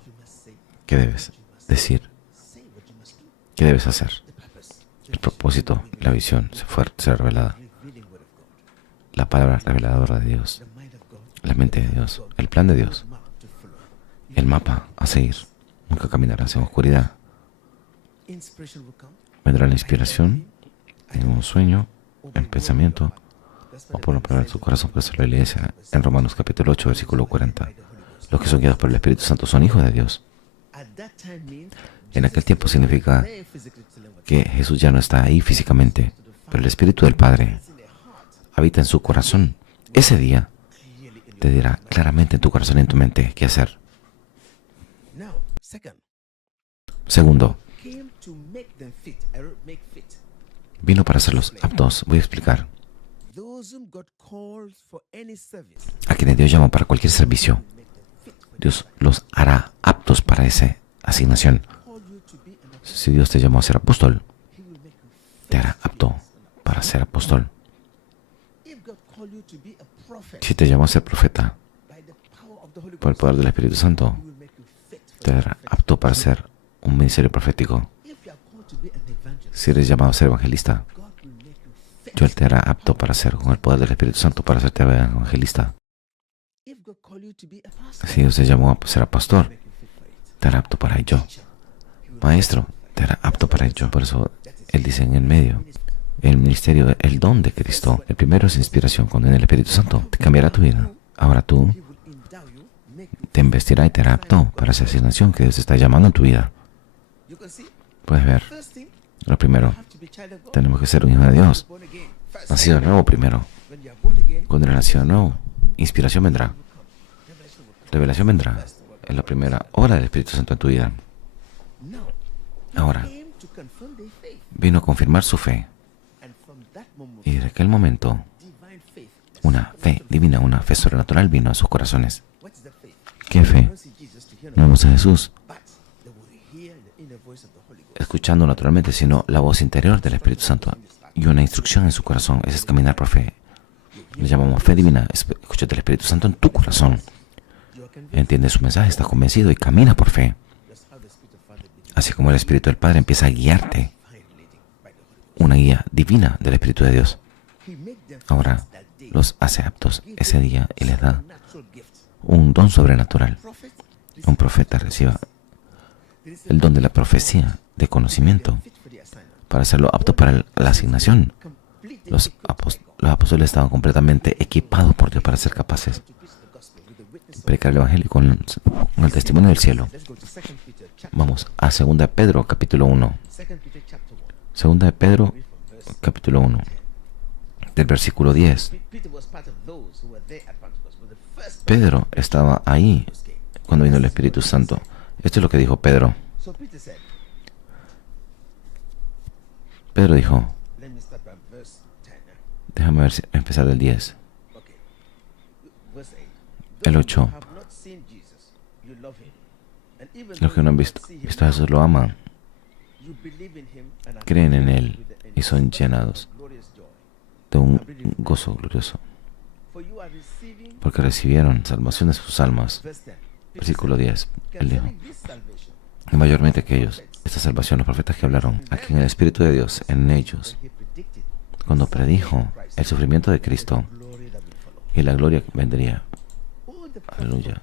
qué debes decir, qué debes hacer. El propósito, la visión será revelada. La palabra reveladora de Dios, la mente de Dios, el plan de Dios, el mapa a seguir. Nunca caminarás en oscuridad. Vendrá la inspiración en un sueño, en pensamiento, o por la palabra de su corazón. Por eso la iglesia en Romanos capítulo 8, versículo 40. Los que son guiados por el Espíritu Santo son hijos de Dios. En aquel tiempo significa que Jesús ya no está ahí físicamente, pero el Espíritu del Padre habita en su corazón. Ese día te dirá claramente en tu corazón y en tu mente qué hacer. Segundo, vino para hacerlos aptos. Voy a explicar. A quienes Dios llama para cualquier servicio, Dios los hará aptos para esa asignación. Si Dios te llamó a ser apóstol, te hará apto para ser apóstol. Si te llamó a ser profeta, por el poder del Espíritu Santo, te hará apto para ser un ministerio profético. Si eres llamado a ser evangelista, Dios te hará apto para ser, con el poder del Espíritu Santo, para hacerte evangelista. Si Dios te llamó a ser pastor, te hará apto para ello. Maestro, te hará apto para ello. Por eso Él dice en el medio, el ministerio, el don de Cristo. El primero es inspiración, cuando en el Espíritu Santo te cambiará tu vida. Ahora tú te investirá y te hará apto para esa asignación que Dios está llamando en tu vida. Puedes ver, lo primero, tenemos que ser un hijo de Dios. Nacido de nuevo primero. Cuando eres nacido de nuevo, inspiración vendrá. Revelación vendrá. Es la primera obra del Espíritu Santo en tu vida. Ahora, vino a confirmar su fe. Y desde aquel momento, una fe divina, una fe sobrenatural vino a sus corazones. ¿Qué fe? No vemos a Jesús escuchando naturalmente, sino la voz interior del Espíritu Santo y una instrucción en su corazón. Ese es caminar por fe. Lo llamamos fe divina. Escuchas el Espíritu Santo en tu corazón. Entiendes su mensaje, estás convencido y camina por fe. Así como el Espíritu del Padre empieza a guiarte. Una guía divina del Espíritu de Dios. Ahora los hace aptos ese día y les da un don sobrenatural. Un profeta reciba el don de la profecía, de conocimiento, para hacerlo apto para la asignación. Los apóstoles estaban completamente equipados por Dios para ser capaces de predicar el Evangelio con el testimonio del cielo. Vamos a 2 Pedro, capítulo 1. 2 Pedro, capítulo 1, del versículo 10. Pedro estaba ahí cuando vino el Espíritu Santo. Esto es lo que dijo Pedro. Pedro dijo, déjame ver empezar del 10. El 8. Los que no han visto a Jesús lo aman, creen en Él y son llenados de un gozo glorioso, porque recibieron salvación de sus almas. Versículo 10. Él dijo, y mayormente que ellos, esta salvación, los profetas que hablaron, aquí en el Espíritu de Dios, en ellos, cuando predijo el sufrimiento de Cristo y la gloria que vendría. Aleluya.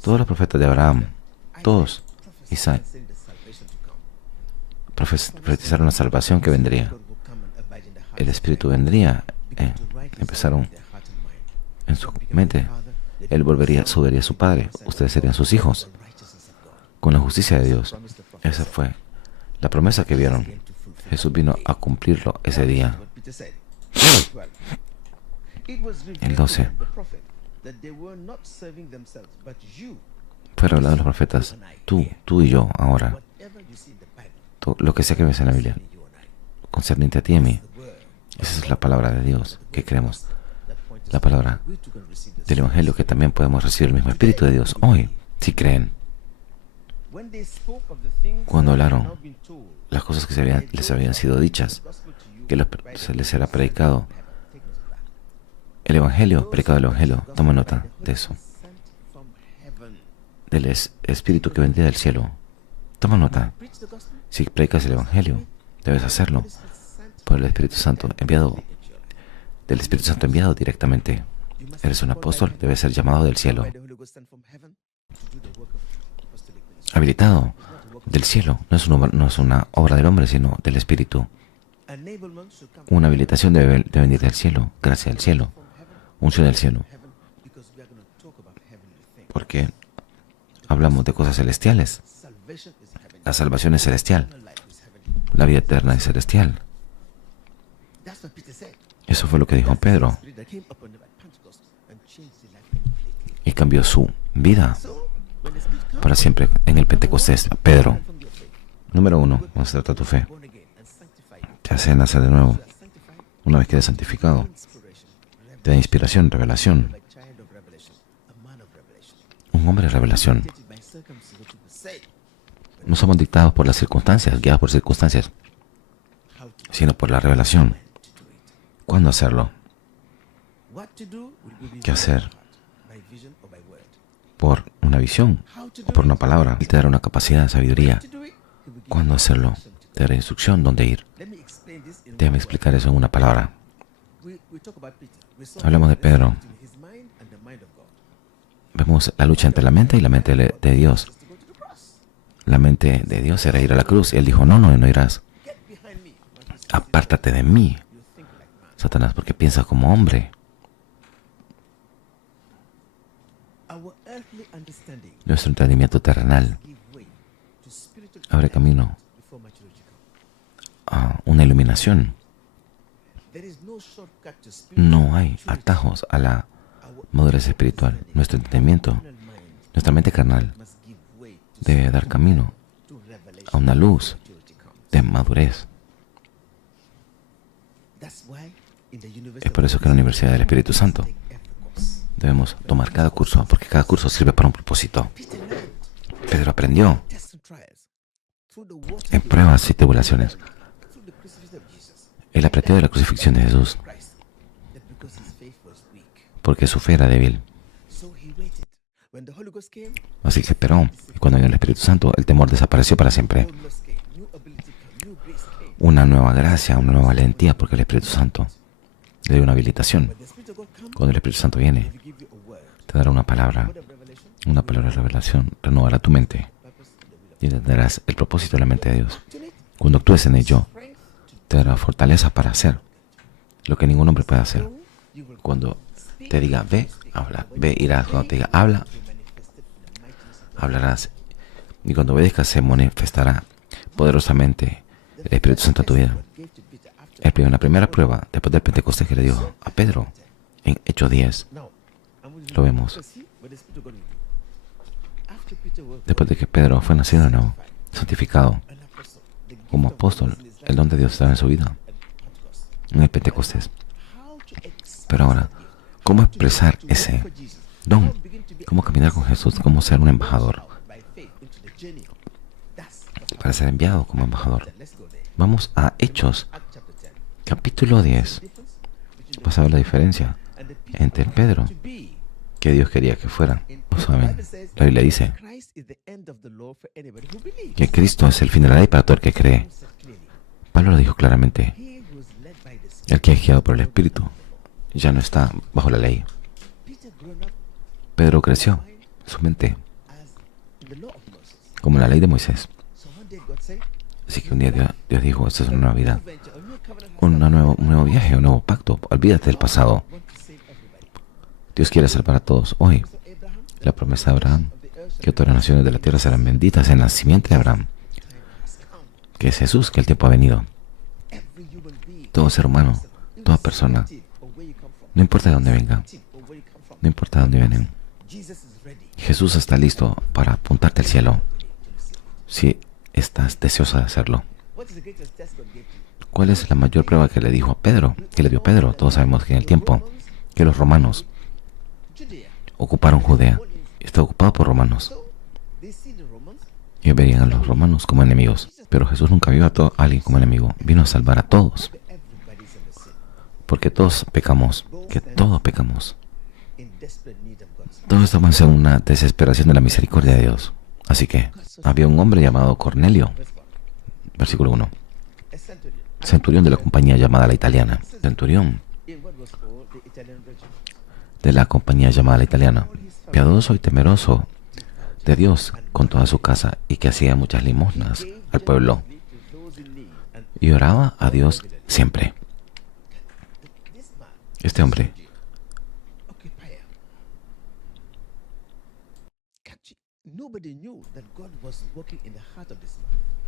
Todos los profetas de Abraham, todos, Isaac, profetizaron la salvación que vendría. El Espíritu vendría, empezaron en su mente. Él subiría a su Padre. Ustedes serían sus hijos con la justicia de Dios. Esa fue la promesa que vieron. Jesús vino a cumplirlo ese día. El 12. Fue revelado a los profetas, tú y yo, ahora. Lo que sea que ves en la Biblia, concerniente a ti y a mí. Esa es la palabra de Dios que creemos. La palabra del Evangelio, que también podemos recibir el mismo Espíritu de Dios hoy, si creen. Cuando hablaron las cosas que les habían sido dichas, que se les era predicado el Evangelio, predicado el Evangelio, toma nota de eso. Del Espíritu que vendría del cielo. Toma nota. Si predicas el Evangelio, debes hacerlo por el Espíritu Santo enviado, del Espíritu Santo enviado directamente. Eres un apóstol, debes ser llamado del cielo. Habilitado del cielo. No es una obra del hombre, sino del Espíritu. Una habilitación debe venir del cielo, gracia del cielo, unción del cielo. Porque hablamos de cosas celestiales. La salvación es celestial. La vida eterna es celestial. Eso fue lo que dijo Pedro. Y cambió su vida para siempre en el Pentecostés. Pedro. Número 1. ¿Cómo se trata tu fe? Te hace nacer de nuevo. Una vez que eres santificado, te da inspiración, revelación. Un hombre de revelación. No somos dictados por las circunstancias, guiados por circunstancias, sino por la revelación. ¿Cuándo hacerlo? ¿Qué hacer? ¿Por una visión o por una palabra? Él te dará una capacidad de sabiduría. ¿Cuándo hacerlo? Te dará instrucción dónde ir. Déjame explicar eso en una palabra. Hablamos de Pedro. Vemos la lucha entre la mente y la mente de Dios. La mente de Dios era ir a la cruz. Y él dijo, no irás. Apártate de mí, Satanás, porque piensas como hombre. Nuestro entendimiento terrenal abre camino a una iluminación. No hay atajos a la madurez espiritual. Nuestro entendimiento, nuestra mente carnal, debe dar camino a una luz de madurez. Es por eso que en la Universidad del Espíritu Santo debemos tomar cada curso, porque cada curso sirve para un propósito. Pedro aprendió en pruebas y tribulaciones. Él aprendió de la crucifixión de Jesús, porque su fe era débil. Así que esperó, y cuando vino el Espíritu Santo, el temor desapareció para siempre. Una nueva gracia, una nueva valentía, porque el Espíritu Santo le dio una habilitación. Cuando el Espíritu Santo viene, te dará una palabra de revelación, renovará tu mente y entenderás el propósito de la mente de Dios. Cuando actúes en ello, te dará fortaleza para hacer lo que ningún hombre puede hacer. Cuando te diga ve, habla, ve, irás. Cuando te diga habla, hablarás. Y cuando obedezcas, se manifestará poderosamente el Espíritu Santo en tu vida. La primera prueba después del Pentecostés que le dio a Pedro en Hechos 10, lo vemos. Después de que Pedro fue nacido de nuevo, santificado como apóstol, el don de Dios estaba en su vida en el Pentecostés. Pero ahora, ¿cómo expresar ese don? ¿Cómo caminar con Jesús? ¿Cómo ser un embajador? Para ser enviado como embajador. Vamos a Hechos, capítulo 10. Vas a ver la diferencia entre Pedro, que Dios quería que fuera. ¿No saben? La Biblia dice que Cristo es el fin de la ley para todo el que cree. Pablo lo dijo claramente. El que es guiado por el Espíritu ya no está bajo la ley. Pedro creció su mente como la ley de Moisés. Así que un día Dios dijo, esta es una nueva vida, un nuevo viaje, un nuevo pacto. Olvídate del pasado. Dios quiere salvar a todos hoy. La promesa de Abraham, que todas las naciones de la tierra serán benditas en la simiente de Abraham, que es Jesús, que el tiempo ha venido. Todo ser humano, toda persona, no importa de dónde venga, no importa de dónde vienen. Jesús está listo para apuntarte al cielo, si estás deseosa de hacerlo. ¿Cuál es la mayor prueba que le dijo a Pedro? Que le dio Pedro. Todos sabemos que en el tiempo que los romanos ocuparon Judea, está ocupado por romanos. Ellos veían a los romanos como enemigos, pero Jesús nunca vio a alguien como enemigo. Vino a salvar a todos, porque todos pecamos, que todos pecamos. Todos estamos en una desesperación de la misericordia de Dios. Así que había un hombre llamado Cornelio, versículo 1, centurión de la compañía llamada la italiana, centurión de la compañía llamada la italiana, piadoso y temeroso de Dios con toda su casa, y que hacía muchas limosnas al pueblo y oraba a Dios siempre. Este hombre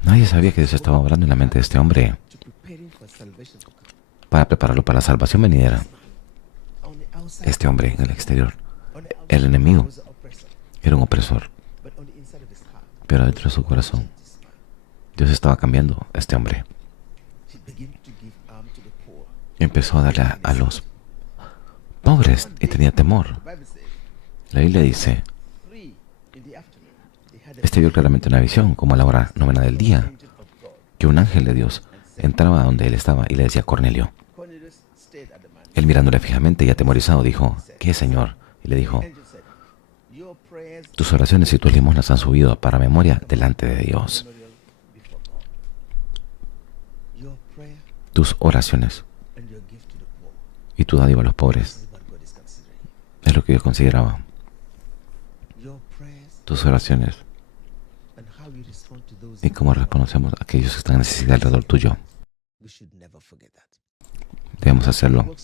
nadie sabía que Dios estaba obrando en la mente de este hombre para prepararlo para la salvación venidera. Este hombre en el exterior, el enemigo, era un opresor, pero dentro de su corazón Dios estaba cambiando a este hombre. Empezó a darle a los pobres y tenía temor. La Biblia dice, este vio claramente una visión, como a la hora novena del día, que un ángel de Dios entraba donde él estaba y le decía: Cornelio. Él, mirándole fijamente y atemorizado, dijo: ¿Qué, Señor? Y le dijo: tus oraciones y tus limosnas han subido para memoria delante de Dios. Tus oraciones y tu dádiva a los pobres es lo que Dios consideraba. Tus oraciones y cómo respondemos a aquellos que están en necesidad alrededor tuyo. Debemos hacerlo.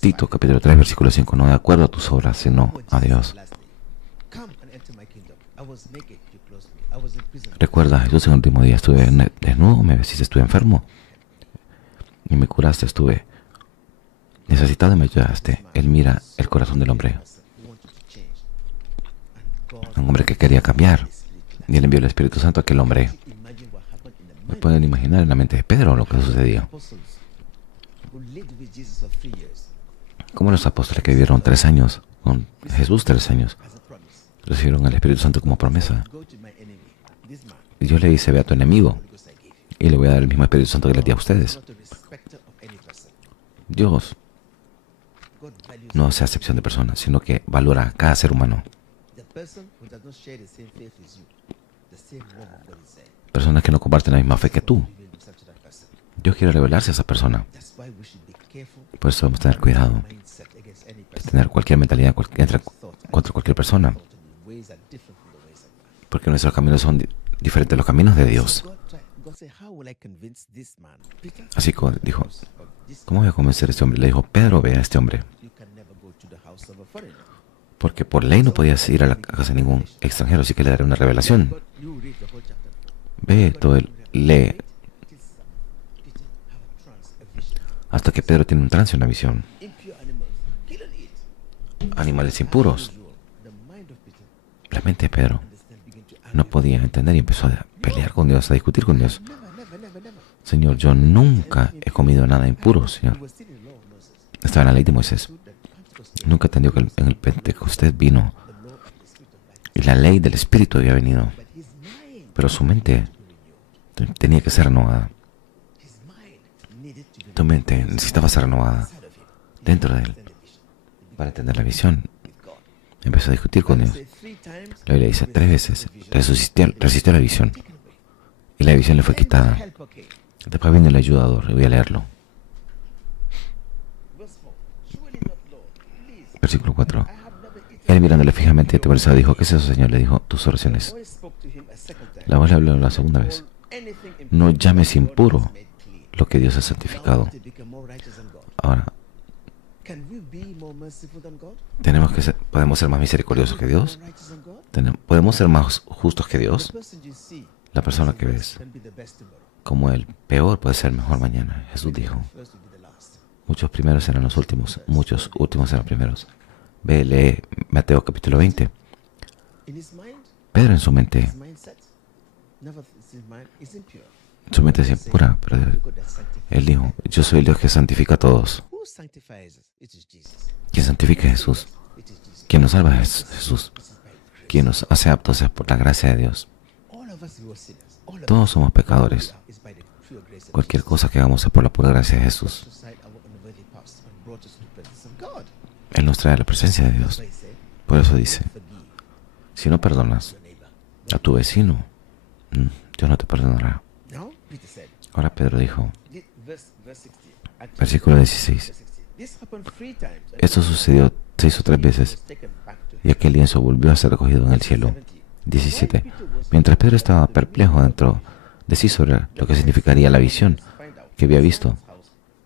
Tito capítulo 3 versículo 5: no de acuerdo a tus obras, sino a Dios. Recuerda, Jesús, en el último día estuve desnudo, me vestiste, estuve enfermo y me curaste, estuve necesitado y me ayudaste. Él mira el corazón del hombre, un hombre que quería cambiar, y él envió el Espíritu Santo a aquel hombre. ¿Me pueden imaginar en la mente de Pedro lo que sucedía? Como los apóstoles que vivieron 3 años con Jesús, 3 años, recibieron el Espíritu Santo como promesa. Y Dios le dice: ve a tu enemigo y le voy a dar el mismo Espíritu Santo que le di a ustedes. Dios no hace acepción de personas, sino que valora a cada ser humano. Personas que no comparten la misma fe que tú. Dios quiere revelarse a esa persona. Por eso debemos tener cuidado de tener cualquier mentalidad contra cualquier persona, porque nuestros caminos son diferentes a los caminos de Dios. Así que dijo: ¿cómo voy a convencer a este hombre? Le dijo: Pedro, ve a este hombre, porque por ley no podías ir a la casa de ningún extranjero, así que le daré una revelación. Ve, todo él lee hasta que Pedro tiene un trance, una visión. Animales impuros. La mente de Pedro no podía entender y empezó a pelear con Dios, a discutir con Dios. Señor, yo nunca he comido nada impuro, Señor. Estaba en la ley de Moisés. Nunca entendió que en el Pentecostés vino y la ley del Espíritu había venido. Pero su mente tenía que ser renovada. Tu mente necesitaba ser renovada dentro de él para entender la visión. Empezó a discutir con Dios. La Biblia dice 3 veces resistió la visión y la visión le fue quitada. Después vino el ayudador, y voy a leerlo. Versículo 4. Él, mirándole fijamente y atemorizado, dijo: ¿qué es eso, Señor? Le dijo: tus oraciones. La voz le habló la segunda vez: no llames impuro lo que Dios ha santificado. Ahora, ¿podemos ser más misericordiosos que Dios? ¿Podemos ser más justos que Dios? La persona que ves como el peor puede ser mejor mañana. Jesús dijo, muchos primeros serán los últimos, muchos últimos serán primeros. Ve, lee Mateo capítulo 20. Pedro en su mente es impura, pero él dijo, yo soy el Dios que santifica a todos. ¿Quién santifica a Jesús? ¿Quién nos salva es Jesús? ¿Quién nos hace aptos es por la gracia de Dios? Todos somos pecadores. Cualquier cosa que hagamos es por la pura gracia de Jesús. Él nos trae a la presencia de Dios. Por eso dice, si no perdonas a tu vecino, Dios no te perdonará. Ahora Pedro dijo, versículo 16, esto sucedió 6 o 3 veces, y aquel lienzo volvió a ser recogido en el cielo. 17. Mientras Pedro estaba perplejo dentro de sí sobre lo que significaría la visión que había visto,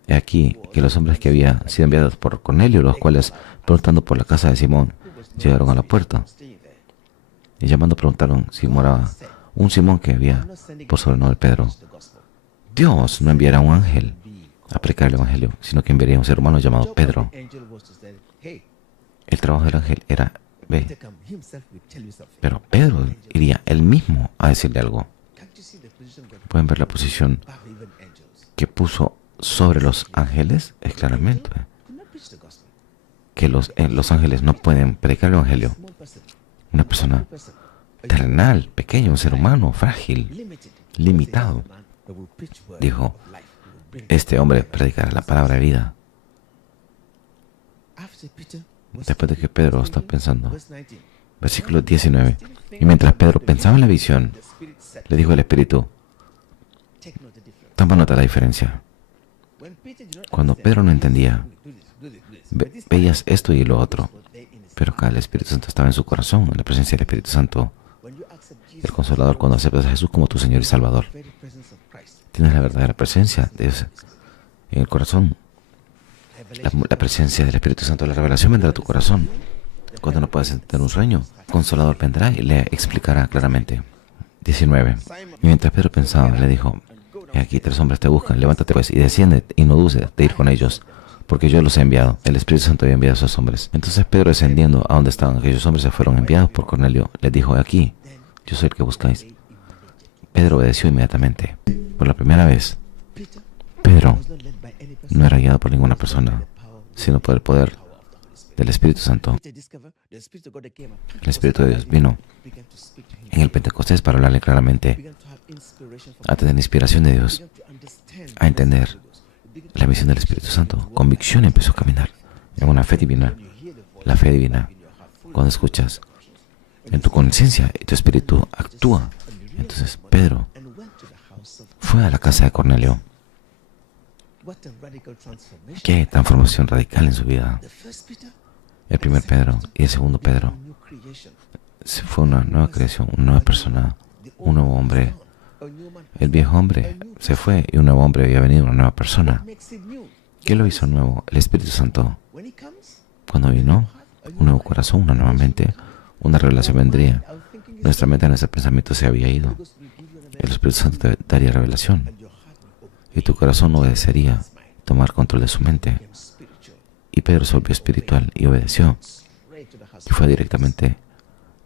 he aquí que los hombres que habían sido enviados por Cornelio, los cuales, preguntando por la casa de Simón, llegaron a la puerta, y llamando preguntaron si moraba un Simón que había por sobrenombre Pedro. Dios no enviará un ángel a predicar el evangelio, sino que enviaría un ser humano llamado Pedro. El trabajo del ángel era, ve, pero Pedro iría él mismo a decirle algo. Pueden ver la posición que puso sobre los ángeles, es claramente que los ángeles no pueden predicar el evangelio. Una persona terrenal, pequeña, un ser humano, frágil, limitado, dijo, este hombre predicará la palabra de vida. Después de que Pedro está pensando, versículo 19, y mientras Pedro pensaba en la visión, le dijo el Espíritu, toma nota de la diferencia. Cuando Pedro no entendía, veías esto y lo otro, pero acá el Espíritu Santo estaba en su corazón, en la presencia del Espíritu Santo. El Consolador, cuando aceptas a Jesús como tu Señor y Salvador, tienes la verdadera presencia de Dios en el corazón. La presencia del Espíritu Santo, la revelación vendrá a tu corazón. Cuando no puedas entender un sueño, el Consolador vendrá y le explicará claramente. 19. Y mientras Pedro pensaba, le dijo, he aquí 3 hombres te buscan, levántate pues y desciende y no dudes de ir con ellos, porque yo los he enviado. El Espíritu Santo había enviado a esos hombres. Entonces Pedro, descendiendo a donde estaban aquellos hombres, se fueron enviados por Cornelio. Les dijo, he aquí, yo soy el que buscáis. Pedro obedeció inmediatamente. Por la primera vez, Pedro no era guiado por ninguna persona, sino por el poder del Espíritu Santo. El Espíritu de Dios vino en el Pentecostés para hablarle claramente, a tener inspiración de Dios, a entender la misión del Espíritu Santo. Convicción empezó a caminar en una fe divina. La fe divina, cuando escuchas en tu conciencia y tu espíritu actúa. Entonces Pedro fue a la casa de Cornelio. Qué transformación radical en su vida. El primer Pedro y el segundo Pedro fue una nueva creación, una nueva persona, un nuevo hombre. El viejo hombre se fue y un nuevo hombre había venido, una nueva persona. ¿Qué lo hizo nuevo? El Espíritu Santo. Cuando vino, un nuevo corazón, una nueva mente, una revelación vendría. Nuestra mente, nuestro pensamiento se había ido. El Espíritu Santo te daría revelación. Y tu corazón obedecería, tomar control de su mente. Y Pedro se volvió espiritual y obedeció. Y fue directamente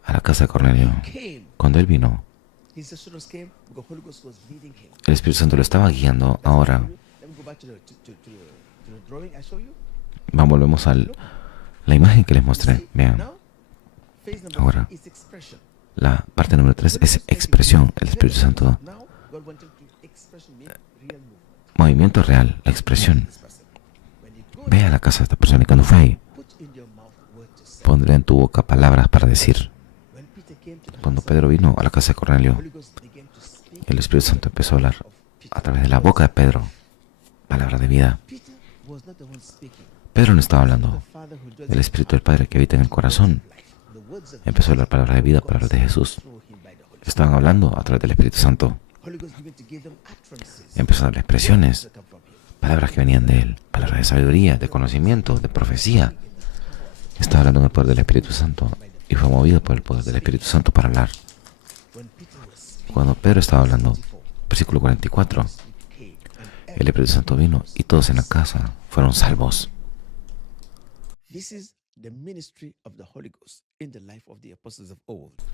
a la casa de Cornelio. Cuando él vino, el Espíritu Santo lo estaba guiando. Ahora, volvemos a la imagen que les mostré. Vean. Ahora, la parte número 3 es expresión. El Espíritu Santo, movimiento real, la expresión. Ve a la casa de esta persona y cuando fue ahí, pondré en tu boca palabras para decir. Cuando Pedro vino a la casa de Cornelio, el Espíritu Santo empezó a hablar a través de la boca de Pedro, palabra de vida. Pedro no estaba hablando. El Espíritu del Padre que habita en el corazón empezó a hablar palabras de vida, palabras de Jesús. Estaban hablando a través del Espíritu Santo. Empezó a dar expresiones, palabras que venían de él, palabras de sabiduría, de conocimiento, de profecía. Estaba hablando en el poder del Espíritu Santo y fue movido por el poder del Espíritu Santo para hablar. Cuando Pedro estaba hablando, Versículo 44. El Espíritu Santo vino y todos en la casa fueron salvos.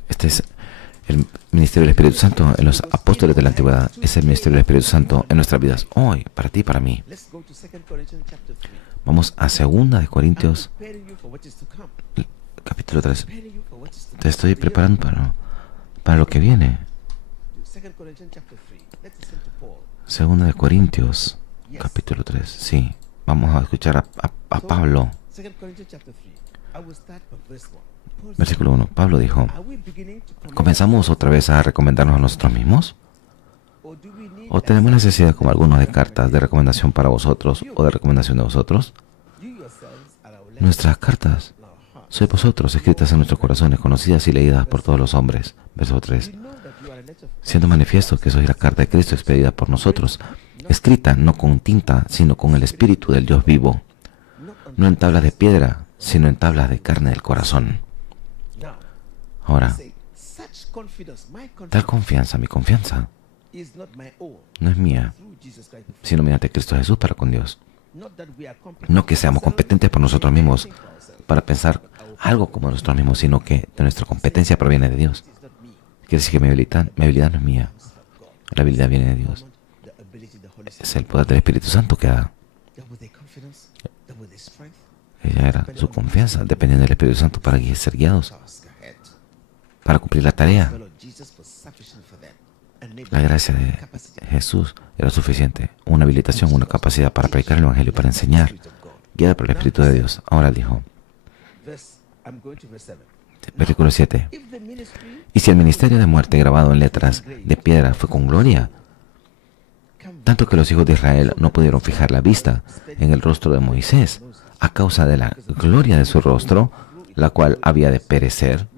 Este es el ministerio del Espíritu Santo en los apóstoles de la antigüedad. Es el ministerio del Espíritu Santo en nuestras vidas hoy, para ti y para mí. Vamos a 2 Corintios, capítulo 3. Te estoy preparando para lo que viene. 2 Corintios, capítulo 3. Sí, vamos a escuchar a Pablo. Versículo 1. Pablo dijo: ¿comenzamos otra vez a recomendarnos a nosotros mismos? ¿O tenemos necesidad, como algunos, de cartas de recomendación para vosotros o de recomendación de vosotros? Nuestras cartas sois vosotros, escritas en nuestros corazones, conocidas y leídas por todos los hombres. Verso 3. Siendo manifiesto que sois la carta de Cristo expedida por nosotros, escrita no con tinta, sino con el Espíritu del Dios vivo, no en tablas de piedra, sino en tablas de carne del corazón. Ahora, tal confianza, mi confianza, no es mía, sino mediante Cristo Jesús para con Dios. No que seamos competentes por nosotros mismos para pensar algo como nosotros mismos, sino que de nuestra competencia proviene de Dios. Quiere decir que mi habilidad no es mía. La habilidad viene de Dios. Es el poder del Espíritu Santo que da. Ella era su confianza, dependiendo del Espíritu Santo para ser guiados, para cumplir la tarea. La gracia de Jesús era suficiente, una habilitación, una capacidad para predicar el Evangelio, para enseñar, guiada por el Espíritu de Dios. Ahora dijo, versículo 7, y si el ministerio de muerte grabado en letras de piedra fue con gloria, tanto que los hijos de Israel no pudieron fijar la vista en el rostro de Moisés a causa de la gloria de su rostro, la cual había de perecer,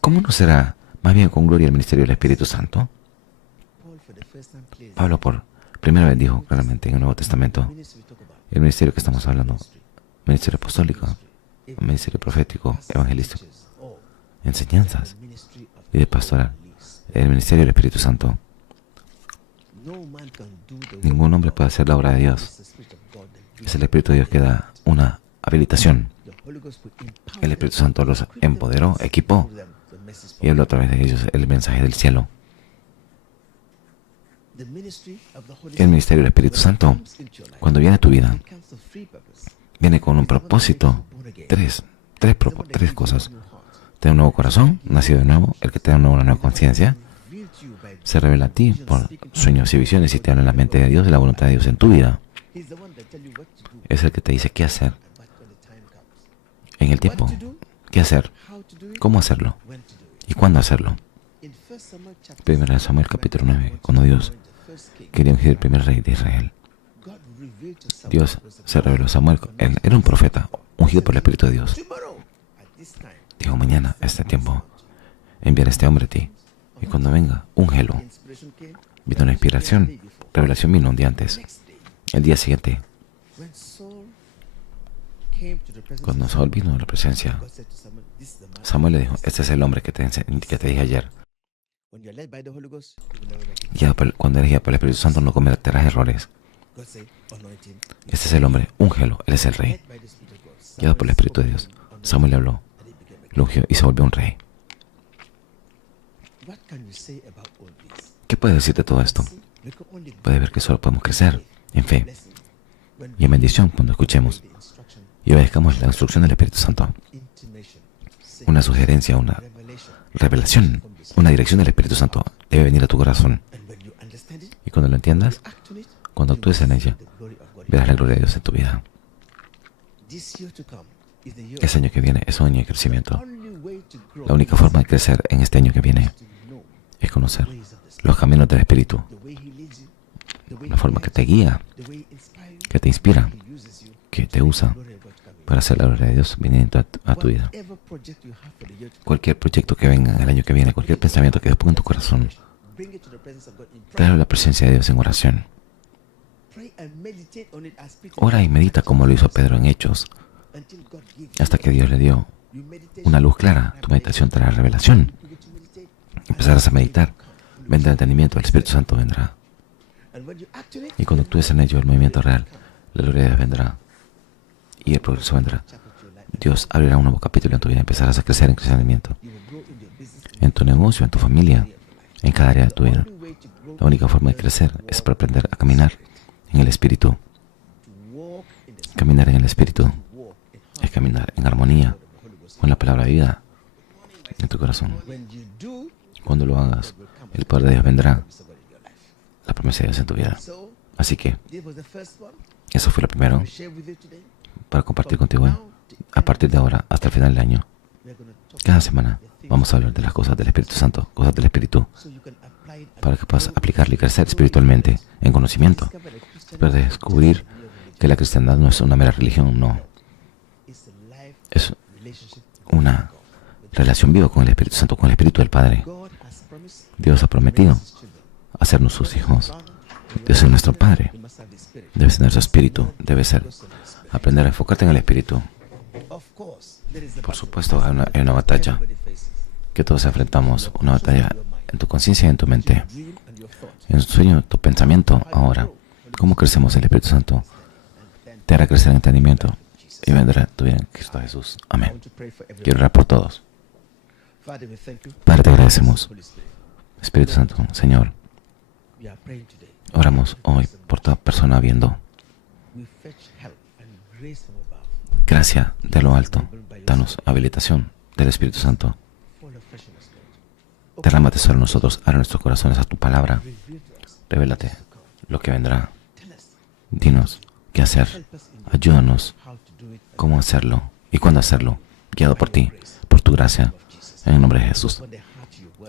¿cómo no será más bien con gloria el ministerio del Espíritu Santo? Pablo por primera vez dijo claramente en el Nuevo Testamento, el ministerio que estamos hablando, ministerio apostólico, ministerio profético, evangelístico, enseñanzas y de pastoral, el ministerio del Espíritu Santo. Ningún hombre puede hacer la obra de Dios. Es el Espíritu de Dios que da una habilitación. El Espíritu Santo los empoderó, equipó y habló a través de ellos el mensaje del cielo. El ministerio del Espíritu Santo, cuando viene a tu vida, viene con un propósito. Tres cosas. Tener un nuevo corazón, nacido de nuevo, el que te da una nueva conciencia, se revela a ti por sueños y visiones y te habla en la mente de Dios y la voluntad de Dios en tu vida. Es el que te dice qué hacer en el tiempo, qué hacer, cómo hacerlo y cuándo hacerlo. 1 Samuel capítulo 9, cuando Dios quería ungir el primer rey de Israel, Dios se reveló a Samuel. Él era un profeta ungido por el Espíritu de Dios. Dijo, mañana, a este tiempo, enviaré a este hombre a ti. Y cuando venga, úngelo. Vino una inspiración. Revelación vino un día antes. El día siguiente, cuando Saúl vino a la presencia, Samuel le dijo, este es el hombre que te dije ayer. Ya cuando eres guiado por el Espíritu Santo no cometerás errores. Este es el hombre, úngelo, él es el rey. Guiado por el Espíritu de Dios. Samuel le habló, lo ungió y se volvió un rey. ¿Qué puedes decir de todo esto? Puedes ver que solo podemos crecer en fe y en bendición cuando escuchemos y obedezcamos la instrucción del Espíritu Santo. Una sugerencia, una revelación, una dirección del Espíritu Santo debe venir a tu corazón. Y cuando lo entiendas, cuando actúes en ella, verás la gloria de Dios en tu vida. Ese año que viene es un año de crecimiento. La única forma de crecer en este año que viene es conocer los caminos del Espíritu, la forma que te guía, que te inspira, que te usa para hacer la gloria de Dios viniendo a tu vida. Cualquier proyecto que venga el año que viene, cualquier pensamiento que Dios ponga en tu corazón, tráelo a la presencia de Dios en oración. Ora y medita como lo hizo Pedro en Hechos, hasta que Dios le dio una luz clara. Tu meditación traerá revelación. Empezarás a meditar vendrá entendimiento, el Espíritu Santo vendrá. Y cuando actúes en ello, el movimiento real, la gloria de Dios vendrá y el progreso vendrá. Dios abrirá un nuevo capítulo en tu vida y empezarás a crecer en crecimiento. En tu negocio, en tu familia, en cada área de tu vida. La única forma de crecer es para aprender a caminar en el Espíritu. Caminar en el Espíritu es caminar en armonía con la palabra de vida en tu corazón. Cuando lo hagas, el poder de Dios vendrá, la promesa de Dios en tu vida. Así que, eso fue lo primero para compartir contigo hoy. A partir de ahora, hasta el final del año, cada semana, vamos a hablar de las cosas del Espíritu Santo, cosas del Espíritu, para que puedas aplicarlo y crecer espiritualmente en conocimiento. Para descubrir que la cristiandad no es una mera religión, no. Es una relación viva con el Espíritu Santo, con el Espíritu del Padre. Dios ha prometido hacernos sus hijos. Dios es nuestro Padre. Debes tener su Espíritu. Debes aprender a enfocarte en el Espíritu. Por supuesto, hay una batalla que todos enfrentamos. Una batalla en tu conciencia y en tu mente. En tu sueño, tu pensamiento. Ahora, ¿cómo crecemos en el Espíritu Santo? Te hará crecer en entendimiento y vendrá tu vida en Cristo Jesús. Amén. Quiero orar por todos. Padre, te agradecemos. Espíritu Santo, Señor, oramos hoy por toda persona viendo. Gracia de lo alto. Danos habilitación del Espíritu Santo. Derrámate sobre nosotros, abre nuestros corazones a tu palabra. Revélate lo que vendrá. Dinos qué hacer. Ayúdanos cómo hacerlo y cuándo hacerlo. Guiado por ti, por tu gracia. En el nombre de Jesús.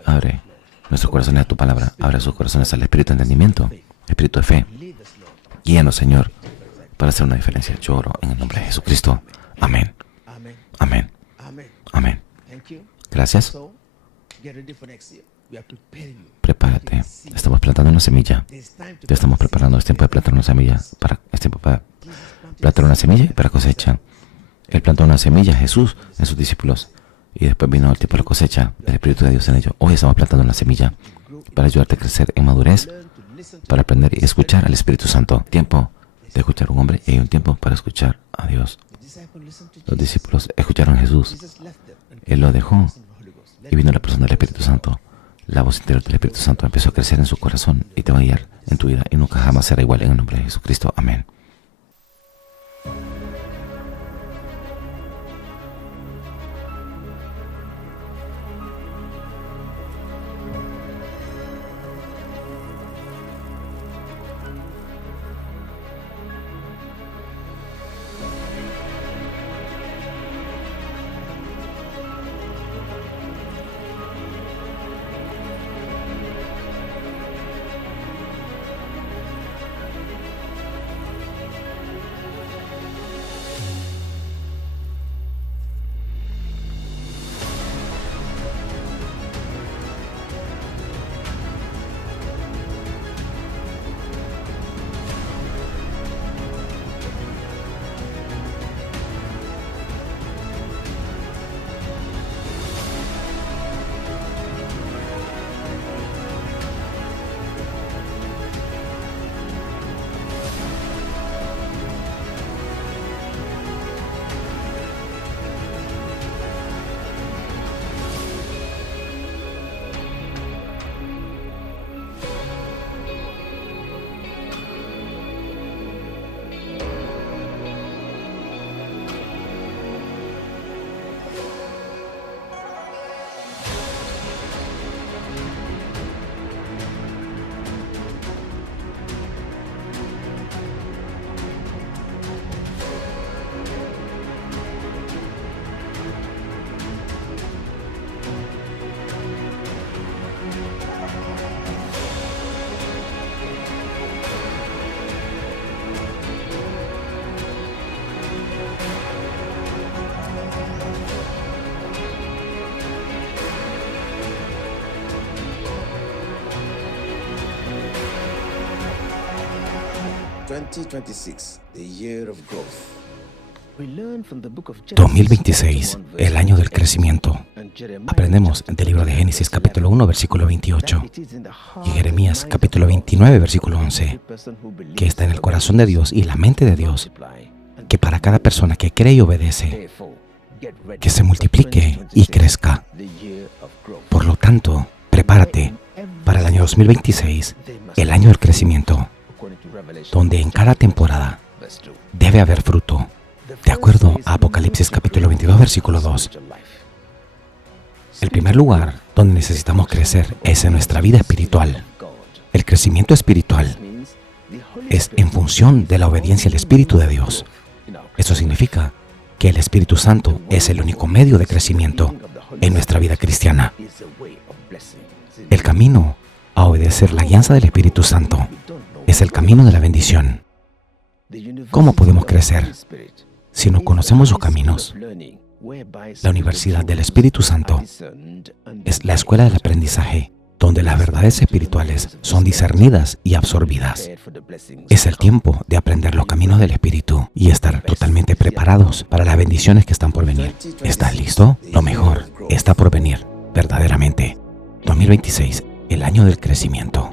Abre nuestros corazones a tu palabra. Abre sus corazones al espíritu de entendimiento, espíritu de fe. Guíanos, Señor, para hacer una diferencia. Yo oro en el nombre de Jesucristo. Amén. Amén. Amén. Gracias. Prepárate. Estamos plantando una semilla. Ya estamos preparando. Es tiempo de plantar una semilla. Es tiempo para plantar una semilla y para cosecha. Él plantó una semilla, Jesús, en sus discípulos. Y después vino el tiempo de la cosecha, el Espíritu de Dios en ello. Hoy estamos plantando una semilla para ayudarte a crecer en madurez, para aprender y escuchar al Espíritu Santo. Tiempo de escuchar a un hombre y hay un tiempo para escuchar a Dios. Los discípulos escucharon a Jesús. Él lo dejó y vino la persona del Espíritu Santo. La voz interior del Espíritu Santo empezó a crecer en su corazón y te va a guiar en tu vida y nunca jamás será igual en el nombre de Jesucristo. Amén. ...2026, the year of growth. 2026, el año del crecimiento. Aprendemos del libro de Génesis capítulo 1, versículo 28 y Jeremías capítulo 29, versículo 11, que está en el corazón de Dios y la mente de Dios, que para cada persona que cree y obedece, que se multiplique y crezca. Por lo tanto, prepárate para el año 2026, el año del crecimiento, donde en cada temporada debe haber fruto, de acuerdo a Apocalipsis capítulo 22, versículo 2. El primer lugar donde necesitamos crecer es en nuestra vida espiritual. El crecimiento espiritual es en función de la obediencia al Espíritu de Dios. Eso significa que el Espíritu Santo es el único medio de crecimiento en nuestra vida cristiana. El camino a obedecer la guianza del Espíritu Santo es el camino de la bendición. ¿Cómo podemos crecer si no conocemos sus caminos? La Universidad del Espíritu Santo es la escuela del aprendizaje, donde las verdades espirituales son discernidas y absorbidas. Es el tiempo de aprender los caminos del Espíritu y estar totalmente preparados para las bendiciones que están por venir. ¿Estás listo? Lo mejor está por venir, verdaderamente. 2026, el año del crecimiento.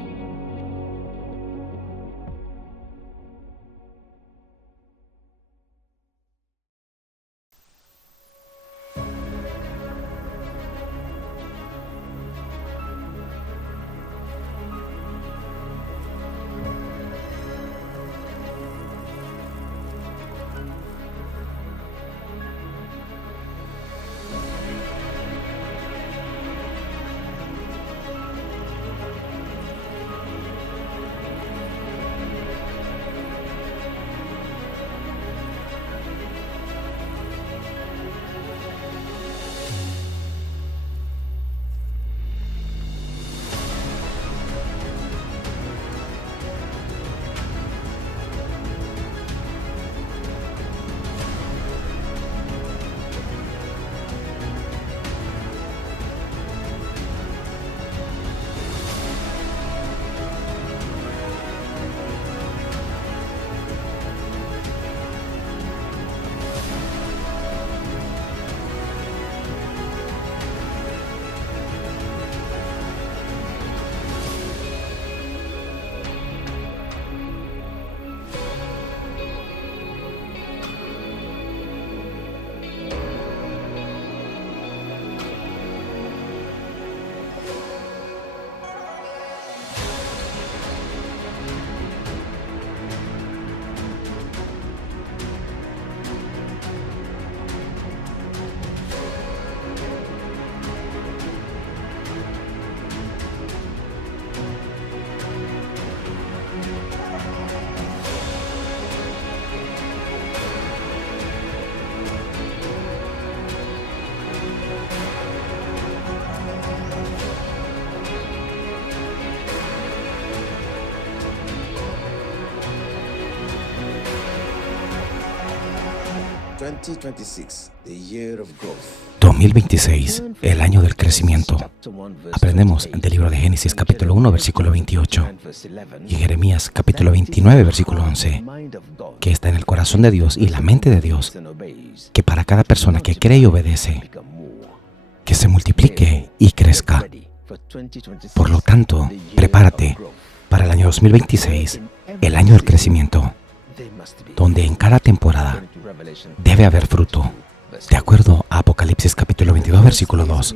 ...2026, the year of growth. 2026, el año del crecimiento. Aprendemos del libro de Génesis capítulo 1, versículo 28 y Jeremías capítulo 29, versículo 11, que está en el corazón de Dios y la mente de Dios, que para cada persona que cree y obedece, que se multiplique y crezca. Por lo tanto, prepárate para el año 2026, el año del crecimiento, donde en cada temporada debe haber fruto, de acuerdo a Apocalipsis capítulo 22, versículo 2.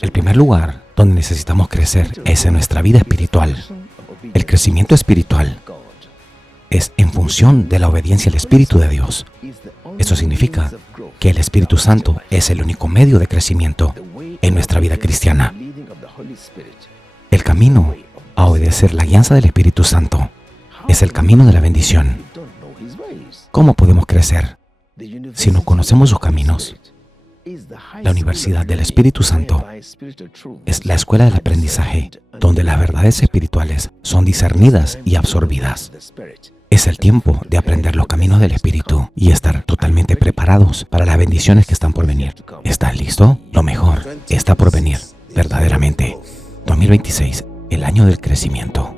El primer lugar donde necesitamos crecer es en nuestra vida espiritual. El crecimiento espiritual es en función de la obediencia al Espíritu de Dios. Eso significa que el Espíritu Santo es el único medio de crecimiento en nuestra vida cristiana. El camino a obedecer la guianza del Espíritu Santo es el camino de la bendición. ¿Cómo podemos crecer si no conocemos sus caminos? La Universidad del Espíritu Santo es la escuela del aprendizaje, donde las verdades espirituales son discernidas y absorbidas. Es el tiempo de aprender los caminos del Espíritu y estar totalmente preparados para las bendiciones que están por venir. ¿Estás listo? Lo mejor está por venir, verdaderamente. 2026, el año del crecimiento.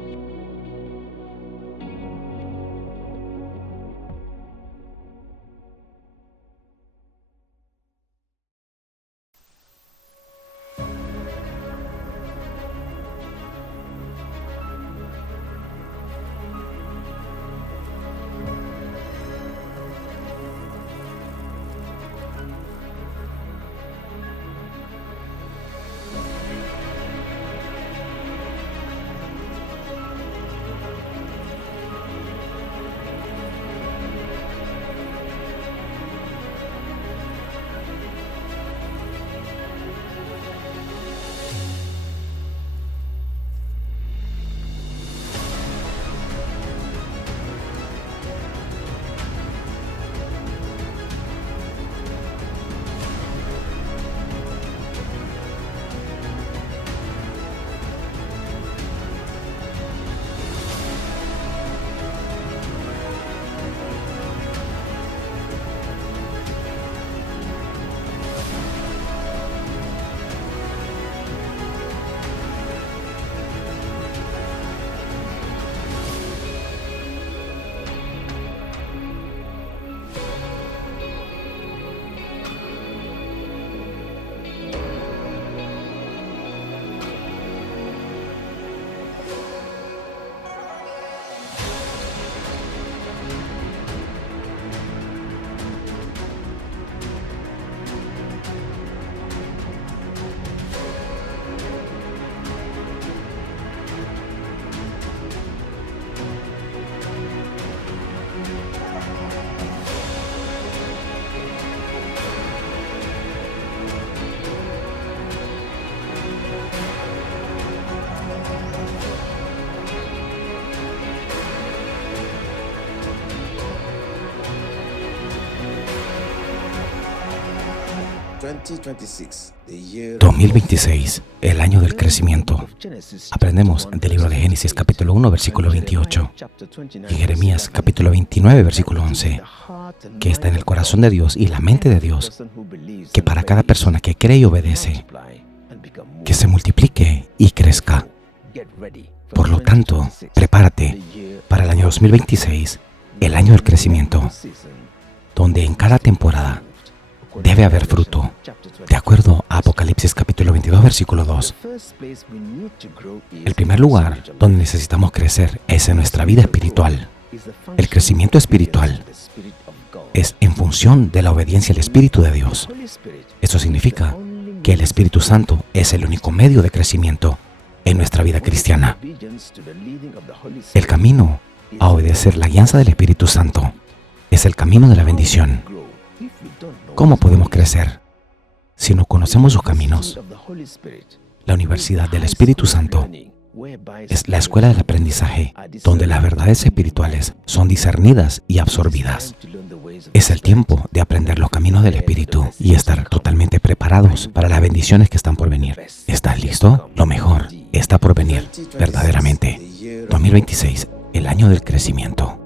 2026, el año del crecimiento. Aprendemos del libro de Génesis capítulo 1, versículo 28 y Jeremías capítulo 29, versículo 11, que está en el corazón de Dios y la mente de Dios, que para cada persona que cree y obedece, que se multiplique y crezca. Por lo tanto, prepárate para el año 2026, el año del crecimiento, donde en cada temporada debe haber fruto, de acuerdo a Apocalipsis capítulo 22, versículo 2. El primer lugar donde necesitamos crecer es en nuestra vida espiritual. El crecimiento espiritual es en función de la obediencia al Espíritu de Dios. Eso significa que el Espíritu Santo es el único medio de crecimiento en nuestra vida cristiana. El camino a obedecer la guianza del Espíritu Santo es el camino de la bendición. ¿Cómo podemos crecer si no conocemos sus caminos? La Universidad del Espíritu Santo es la escuela del aprendizaje, donde las verdades espirituales son discernidas y absorbidas. Es el tiempo de aprender los caminos del Espíritu y estar totalmente preparados para las bendiciones que están por venir. ¿Estás listo? Lo mejor está por venir, verdaderamente. 2026, el año del crecimiento.